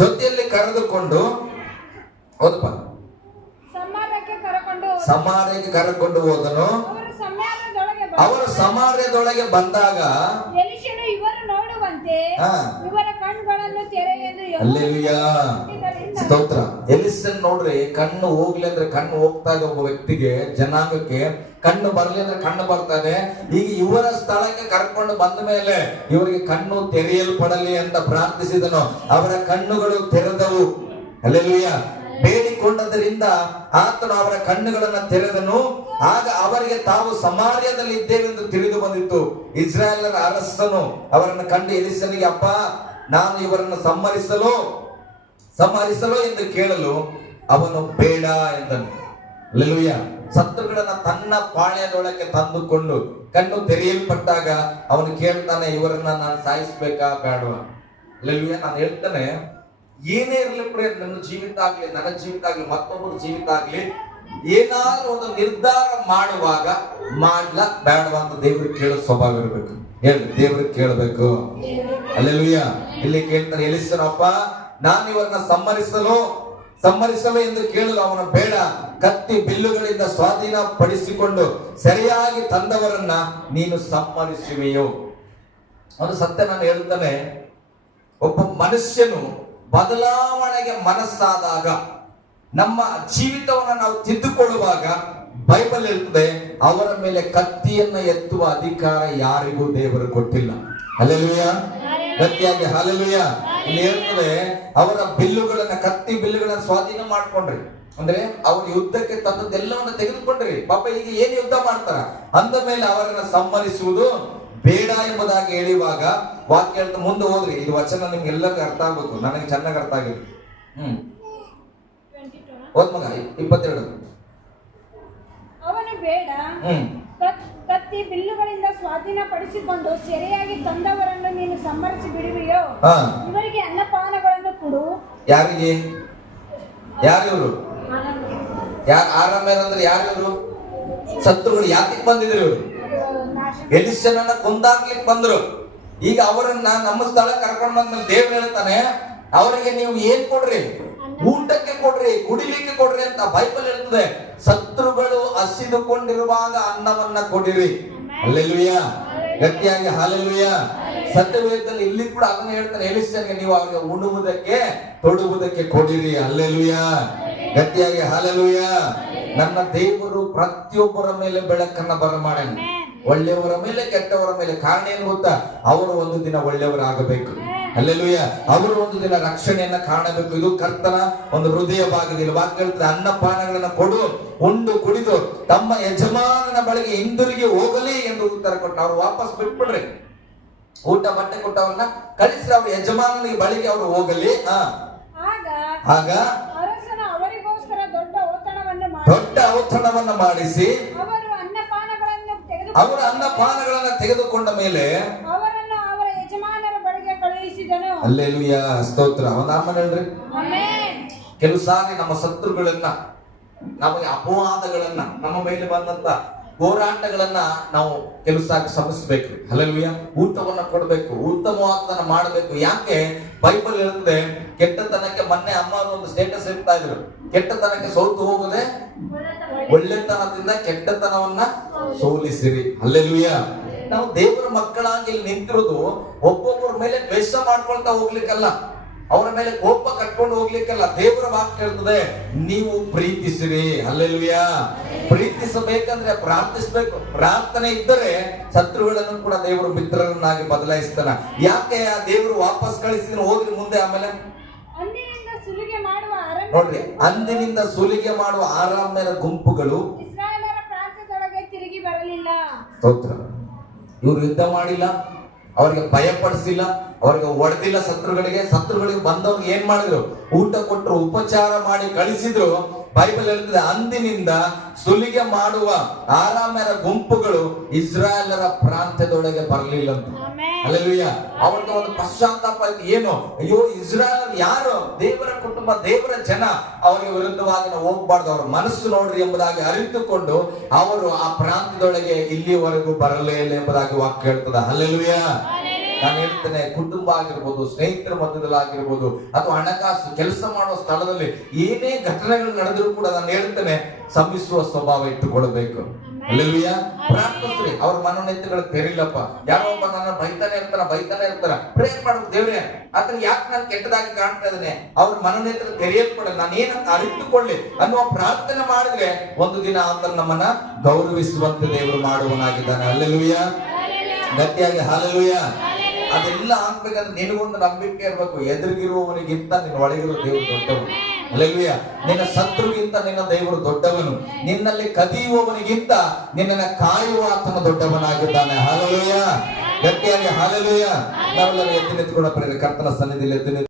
ಜೊತೆಯಲ್ಲಿ ಕರೆದುಕೊಂಡು ಹೋದಪ್ಪ, ಸಮಾರ್ಯಕ್ಕೆ ಕರೆದುಕೊಂಡು ಹೋದನು. ಅವರು ಸಮಾರ್ಯದೊಳಗೆ ಬಂದಾಗ ಸ್ತೋತ್ರ. ಎಲಿಸನ್ ನೋಡ್ರಿ, ಕಣ್ಣು ಹೋಗ್ಲಿ ಅಂದ್ರೆ ಕಣ್ಣು ಹೋಗ್ತಾ ಇದೆ ಒಬ್ಬ ವ್ಯಕ್ತಿಗೆ, ಜನಾಂಗಕ್ಕೆ. ಕಣ್ಣು ಬರ್ಲಿ ಅಂದ್ರೆ ಕಣ್ಣು ಬರ್ತಾನೆ. ಈಗ ಇವರ ಸ್ಥಳಕ್ಕೆ ಕರ್ಕೊಂಡು ಬಂದ ಮೇಲೆ ಇವರಿಗೆ ಕಣ್ಣು ತೆರೆಯಲ್ಪಡಲಿ ಅಂತ ಪ್ರಾರ್ಥಿಸಿದನು. ಅವರ ಕಣ್ಣುಗಳು ತೆರೆದವು. ಹಲ್ಲೆಲೂಯ. ಬೇಡಿಕೊಂಡದರಿಂದ ಆತನು ಅವರ ಕಣ್ಣುಗಳನ್ನ ತೆರೆದನು. ಆಗ ಅವರಿಗೆ ತಾವು ಸಮಾರ್ಯದಲ್ಲಿ ಇದ್ದೇವೆಂದು ತಿಳಿದು ಬಂದಿತ್ತು. ಇಸ್ರಾಯೇಲರ ಅರಸನು ಅವರನ್ನು ಕಂಡು ಎಲಿಸನಿಗೆ, ಅಪ್ಪ, ನಾನು ಇವರನ್ನು ಸಂಹರಿಸಲು ಎಂದು ಕೇಳಲು ಅವನು ಬೇಡ ಎಂದನು. ಹಲ್ಲೆಲೂಯ. ಶತ್ರುಗಳನ್ನ ತನ್ನ ಪಾಳ್ಯದೊಳಗೆ ತಂದುಕೊಂಡು ಕಣ್ಣು ತೆರೆಯಲ್ಪಟ್ಟಾಗ ಅವನು ಕೇಳ್ತಾನೆ, ಇವರನ್ನ ನಾನು ಸಾಯಿಸ್ಬೇಕಾ ಬೇಡವಾ? ಹಲ್ಲೆಲೂಯ. ನಾನು ಹೇಳ್ತಾನೆ, ಏನೇ ಇರಲಿ ಪ್ರಿಯ, ನನ್ನ ಜೀವಿತ ಆಗ್ಲಿ ಮತ್ತೊಬ್ಬರ ಜೀವಿತ ಆಗ್ಲಿ, ಏನಾದ್ರೂ ಒಂದು ನಿರ್ಧಾರ ಮಾಡುವಾಗ ಮಾಡ್ಲ ಬೇಡವಾ ಅಂತ ದೇವ್ರಿಗೆ ಕೇಳೋ ಸ್ವಭಾವ ಇರಬೇಕು. ಹೇಳಿ, ದೇವ್ರಿಗೆ ಕೇಳಬೇಕು. ಹಲ್ಲೆಲೂಯ. ಇಲ್ಲಿ ಕೇಳ್ತಾನೆ ಎಲಿಸನಪ್ಪ, ನಾನು ಇವರನ್ನ ಸಂಹರಿಸಲು ಎಂದು ಕೇಳಲು ಅವನ ಬೇಡ, ಕತ್ತಿ ಬಿಲ್ಲುಗಳಿಂದ ಸ್ವಾಧೀನ ಪಡಿಸಿಕೊಂಡು ಸರಿಯಾಗಿ ತಂದವರನ್ನ ನೀನು ಸಂಹರಿಸುವೆಯೋ. ಅವನು ಸತ್ಯ. ನಾನು ಹೇಳ್ತಾನೆ, ಒಬ್ಬ ಮನುಷ್ಯನು ಬದಲಾವಣೆಗೆ ಮನಸ್ಸಾದಾಗ, ನಮ್ಮ ಜೀವಿತವನ್ನು ನಾವು ತಿದ್ದುಕೊಳ್ಳುವಾಗ, ಬೈಬಲ್ ಹೇಳ್ತದೆ, ಅವರ ಮೇಲೆ ಕತ್ತಿಯನ್ನ ಎತ್ತುವ ಅಧಿಕಾರ ಯಾರಿಗೂ ದೇವರು ಕೊಟ್ಟಿಲ್ಲ. ಹಲ್ಲೆಲೂಯ. ಗಟ್ಟಿಯಾಗಿ ಹಲ್ಲೆಲೂಯ. ಇಲ್ಲಿ ಹೇಳ್ತದೆ, ಅವರ ಕತ್ತಿ ಬಿಲ್ಲುಗಳನ್ನ ಸ್ವಾಧೀನ ಮಾಡ್ಕೊಂಡ್ರಿ ಅಂದ್ರೆ ಅವ್ರು ಯುದ್ಧಕ್ಕೆ ತಂದದ್ದೆಲ್ಲವನ್ನ ತೆಗೆದುಕೊಂಡ್ರಿ. ಪಾಪ ಈಗ ಏನ್ ಯುದ್ಧ ಮಾಡ್ತಾರ ಅಂದ ಮೇಲೆ ಅವರನ್ನ ಸಂಹರಿಸುವುದು ಬೇಡ ಎಂಬುದಾಗಿ ಹೇಳುವಾಗ ವಾಕ್ಯ ಹೇಳ್ತಾ ಮುಂದೆ ಹೋದ್ರಿ. ಇದು ವಚನ ನಿಮ್ಗೆ ಎಲ್ಲರಿಗೂ ಅರ್ಥ ಆಗ್ಬೇಕು, ನನಗೆ ಚೆನ್ನಾಗಿ ಅರ್ಥ ಆಗಿದೆ. ಓದ್ ಮಗ 22. ಅವನು ಬೇಡ, ಕತ್ತಿ ಬಿಲ್ಲುಗಳಿಂದ ಸ್ವಾಧೀನ ಪಡಿಸಿಕೊಂಡು ಸೆರೆಯಾಗಿ ತಂದವರನ್ನು ನೀನು ಸಂಹರಿಸಿ ಬಿಡುವೆಯೋ? ಇವರಿಗೆ ಅನ್ನಪಾನಗಳನ್ನು ಕೊಡು. ಯಾರಿಗೆ? ಯಾರಿವರು? ಆರಾಮೇರ ಅಂದ್ರೆ ಯಾರಿವರು? ಶತ್ರುಗಳು. ಯಾಕೆ ಬಂದಿದ್ರು ಇವರು? ಎಲಿಸನನ್ನ ಕೊಂದಾಗ್ಲಿಕ್ಕೆ ಬಂದ್ರು. ಈಗ ಅವರನ್ನ ನಮ್ಮ ಸ್ಥಳ ಕರ್ಕೊಂಡು ಬಂದ್ಮೇಲೆ ದೇವ್ರು ಹೇಳ್ತಾನೆ, ಅವರಿಗೆ ನೀವು ಏನ್ ಕೊಡ್ರಿ? ಊಟಕ್ಕೆ ಕೊಡ್ರಿ, ಕುಡಿಲಿಕ್ಕೆ ಕೊಡ್ರಿ ಅಂತ ಬೈಬಲ್ ಹೇಳ್ತದೆ. ಶತ್ರುಗಳು ಹಸಿದುಕೊಂಡಿರುವಾಗ ಅನ್ನವನ್ನ ಕೊಡಿರಿ. ಹಲ್ಲೆಲೂಯ. ಗಟ್ಟಿಯಾಗಿ ಹಲ್ಲೆಲೂಯ. ಸತ್ಯವೇದದಲ್ಲಿ ಇಲ್ಲಿ ಕೂಡ ಅದನ್ನ ಹೇಳ್ತಾನೆ, ಎಲಿಸನಿಗೆ ನೀವು ಅವ್ರಿಗೆ ಉಣ್ಣುವುದಕ್ಕೆ ತೊಡುವುದಕ್ಕೆ ಕೊಡಿರಿ. ಹಲ್ಲೆಲೂಯ. ಗಟ್ಟಿಯಾಗಿ ಹಲ್ಲೆಲೂಯ. ನನ್ನ ದೇವರು ಪ್ರತಿಯೊಬ್ಬರ ಮೇಲೆ ಬೆಳಕನ್ನ ಬರಮಾಡನು. ಒಳ್ಳೆಯವರ ಮೇಲೆ ಕೆಟ್ಟವರ ಮೇಲೆ. ಕಾರಣ ಏನು ಗೊತ್ತಾ? ಅವರು ಒಂದು ದಿನ ಒಳ್ಳೆಯವರಾಗಬೇಕು. ಹಲ್ಲೆಲೂಯ. ಅವರು ಒಂದು ದಿನ ರಕ್ಷಣೆಯನ್ನ ಕಾಣಬೇಕು. ಇದು ಕರ್ತನ ಒಂದು ಹೃದಯ ಭಾಗದಲ್ಲಿ ವಾಕ್ಯ ಹೇಳ್ತದೆ, ಅನ್ನಪಾನಗಳನ್ನ ಕೊಡು, ಉಂಡು ಕುಡಿದು ತಮ್ಮ ಯಜಮಾನನ ಬಳಿಗೆ ಹಿಂದಿರುಗಿ ಹೋಗಲಿ ಎಂದು ಉತ್ತರ ಕೊಟ್ಟು ಅವ್ರು ವಾಪಸ್ ಬಿಟ್ಬಿಡ್ರಿ. ಊಟ ಬಟ್ಟೆ ಕೊಟ್ಟವ್ರನ್ನ ಕಳಿಸ್ರಿ, ಅವ್ರ ಯಜಮಾನನಿಗೆ ಬಳಿಗೆ ಅವರು ಹೋಗಲಿ. ಆಗ ದೊಡ್ಡ ಔತಣವನ್ನ ಮಾಡಿಸಿ ಅವರ ಅನ್ನಪಾನಗಳನ್ನ ತೆಗೆದುಕೊಂಡ ಮೇಲೆ ಹಲ್ಲೆಲೂಯ. ಸ್ತೋತ್ರ. ಒಂದು ಆಮೆನ್ ಹೇಳ್ರಿ. ಕೆಲವು ಸಾರಿ ನಮ್ಮ ಶತ್ರುಗಳನ್ನ, ನಮಗೆ ಅಪವಾದಗಳನ್ನ, ನಮ್ಮ ಮೇಲೆ ಬಂದಂತ ಹೋರಾಟಗಳನ್ನ ನಾವು ಕೆಲಸ ಶ್ರಮಿಸಬೇಕು. ಹಲ್ಲೆಲೂಯಾ. ಊಟವನ್ನ ಕೊಡಬೇಕು, ಉತ್ತಮವಾದನ್ನ ಮಾಡಬೇಕು. ಯಾಕೆ ಬೈಬಲ್ ಹೇಳ್ತದೆ, ಕೆಟ್ಟತನಕ್ಕೆ ಮೊನ್ನೆ ಅಮ್ಮ ಒಂದು ಸ್ಟೇಟಸ್ ಇಡ್ತಾ ಇದ್ರು, ಕೆಟ್ಟತನಕ್ಕೆ ಸೋತು ಹೋಗದೆ ಒಳ್ಳೆತನದಿಂದ ಕೆಟ್ಟತನವನ್ನ ಸೋಲಿಸಿರಿ. ಹಲ್ಲೆಲೂಯಾ. ನಾವು ದೇವರ ಮಕ್ಕಳಾಗಿ ಇಲ್ಲಿ ನಿಂತಿರೋದು ಒಬ್ಬೊಬ್ಬರ ಮೇಲೆ ದ್ವೇಷ ಮಾಡ್ಕೊಳ್ತಾ ಹೋಗ್ಲಿಕ್ಕಲ್ಲ, ಅವರ ಮೇಲೆ ಕೋಪ ಕಟ್ಕೊಂಡು ಹೋಗ್ಲಿಕ್ಕಲ್ಲ. ದೇವರ ವಾಕ್ಯ ಹೇಳ್ತದೆ, ನೀವು ಪ್ರೀತಿಸಿರಿ. ಹಲ್ಲೆಲೂಯಾ. ಪ್ರೀತಿಸಬೇಕಂದ್ರೆ ಪ್ರಾರ್ಥಿಸಬೇಕು. ಪ್ರಾರ್ಥನೆ ಇದ್ದರೆ ಶತ್ರುಗಳನ್ನು ಕೂಡ ದೇವರು ಮಿತ್ರರನ್ನಾಗಿ ಬದಲಾಯಿಸ್ತಾನ. ಯಾಕೆ ಆ ದೇವರು ವಾಪಸ್ ಕಳಿಸಿದ್ರೆ ಹೋಗ್ರಿ ಮುಂದೆ. ಆಮೇಲೆ ನೋಡ್ರಿ, ಅಂದಿನಿಂದ ಸುಲಿಗೆ ಮಾಡುವ ಆರಾಮ್ಯರ ಗುಂಪುಗಳು ಇಸ್ರಾಯೇಲರ ಪ್ರಾಂತ್ಯದೊಳಗೆ ತಿರುಗಿ ಬರಲಿಲ್ಲ. ಸ್ತೋತ್ರ. ಇವರು ಯುದ್ಧ ಮಾಡಿಲ್ಲ, ಅವರಿಗೆ ಭಯಪಡಿಸಿಲ್ಲ, ಅವರಿಗೆ ಹೊಡೆದಿಲ್ಲ. ಶತ್ರುಗಳಿಗೆ ಬಂದವ್ರಿಗೆ ಏನ್ ಮಾಡಿದ್ರು? ಊಟ ಕೊಟ್ಟರು, ಉಪಚಾರ ಮಾಡಿ ಕಳಿಸಿದ್ರು. ಬೈಬಲ್ ಹೇಳ್ತದೆ, ಅಂದಿನಿಂದ ಸುಲಿಗೆ ಮಾಡುವ ಆರಾಮ್ಯರ ಗುಂಪುಗಳು ಇಸ್ರಾಯೇಲರ ಪ್ರಾಂತ್ಯದೊಳಗೆ ಬರಲಿಲ್ಲ ಅಂತ. ಹಲ್ಲೆಲೂಯಾ. ಅವ್ರಿಗೆ ಒಂದು ಪಶ್ಚಾತ್ತಾಪ ಆಯ್ತು. ಏನು? ಅಯ್ಯೋ, ಇಸ್ರಾಯೇಲ್ ಯಾರು? ದೇವರ ಕುಟುಂಬ, ದೇವರ ಜನ. ಅವರಿಗೆ ವಿರುದ್ಧವಾಗಿ ನಾವು ಹೋಗ್ಬಾರ್ದು, ಅವ್ರ ಮನಸ್ಸು ನೋಡ್ರಿ ಎಂಬುದಾಗಿ ಅರಿತುಕೊಂಡು ಅವರು ಆ ಪ್ರಾಂತ್ಯದೊಳಗೆ ಇಲ್ಲಿವರೆಗೂ ಬರಲೇ ಇಲ್ಲ ಎಂಬುದಾಗಿ ವಾಕ್ಯ ಹೇಳ್ತದ. ಹಲ್ಲೆಲೂಯಾ. ನಾನು ಹೇಳ್ತೇನೆ, ಕುಟುಂಬ ಆಗಿರ್ಬೋದು, ಸ್ನೇಹಿತರ ಮಧ್ಯದಲ್ಲಿ ಆಗಿರ್ಬೋದು, ಅಥವಾ ಹಣಕಾಸು ಕೆಲಸ ಮಾಡುವ ಸ್ಥಳದಲ್ಲಿ ಏನೇ ಘಟನೆಗಳು ನಡೆದರೂ ಕೂಡ ನಾನು ಹೇಳ್ತೇನೆ, ಶ್ರಮಿಸುವ ಸ್ವಭಾವ ಇಟ್ಟುಕೊಳ್ಬೇಕು. ಹಲ್ಲೆಲೂಯಾ. ಪ್ರಾರ್ಥಿಸ್ರಿ. ಅವ್ರ ಮನೋನೇತಗಳು ತೆರಿಲ್ಲಪ್ಪ. ಯಾರೋ ಒಬ್ಬ ನನ್ನ ಬೈತಾನೆ ಇರ್ತಾರ. ಪ್ರೇರ್ ಮಾಡ್ಬೇಕು, ದೇವ್ರೆ ಆತನ ಯಾಕೆ ನಾನು ಕೆಟ್ಟದಾಗಿ ಕಾಣ್ತಾ ಇದ್ದೇನೆ, ಅವ್ರ ಮನೋನೇತರ ತೆರೆಯಲ್ಪಡಲ್ಲ, ನಾನು ಏನಂತ ಅರಿತುಕೊಳ್ಳಿ ಅನ್ನುವ ಪ್ರಾರ್ಥನೆ ಮಾಡಿದ್ರೆ ಒಂದು ದಿನ ಆತನ ನಮ್ಮನ್ನ ಗೌರವಿಸುವಂತೆ ದೇವರು ಮಾಡುವನಾಗಿದ್ದಾನೆ. ಹಲ್ಲೆಲೂಯಾ. ಗಟ್ಟಿಯಾಗಿ ಹಲ್ಲೆಲೂಯಾ. ಅದೆಲ್ಲ ಆಗ್ಬೇಕಂದ್ರೆ ನಿನಗೊಂದು ನಂಬಿಕೆ ಇರ್ಬೇಕು. ಎದುರಿಗಿರುವವನಿಗಿಂತ ನಿನ್ನ ಒಳಗಿರುವ ದೇವರು ದೊಡ್ಡವನು. ಹಲ್ಲೆಲೂಯಾ. ನಿನ್ನ ಶತ್ರುಗಿಂತ ನಿನ್ನ ದೇವರು ದೊಡ್ಡವನು. ನಿನ್ನಲ್ಲಿ ಕದಿಯುವವನಿಗಿಂತ ನಿನ್ನನ್ನ ಕಾಯುವ ಆತನ ದೊಡ್ಡವನಾಗಿದ್ದಾನೆ. ಹಲ್ಲೆಲೂಯಾ. ಗಟ್ಟಿಯಾಗಿ ಹಲ್ಲೆಲೂಯಾ. ನಾವೆಲ್ಲರೂ ಎದ್ದು ನಿಂತ್ಕೊಂಡು ಕರ್ತನ ಸನ್ನಿಧಿಯಲ್ಲಿ ಎದ್ದು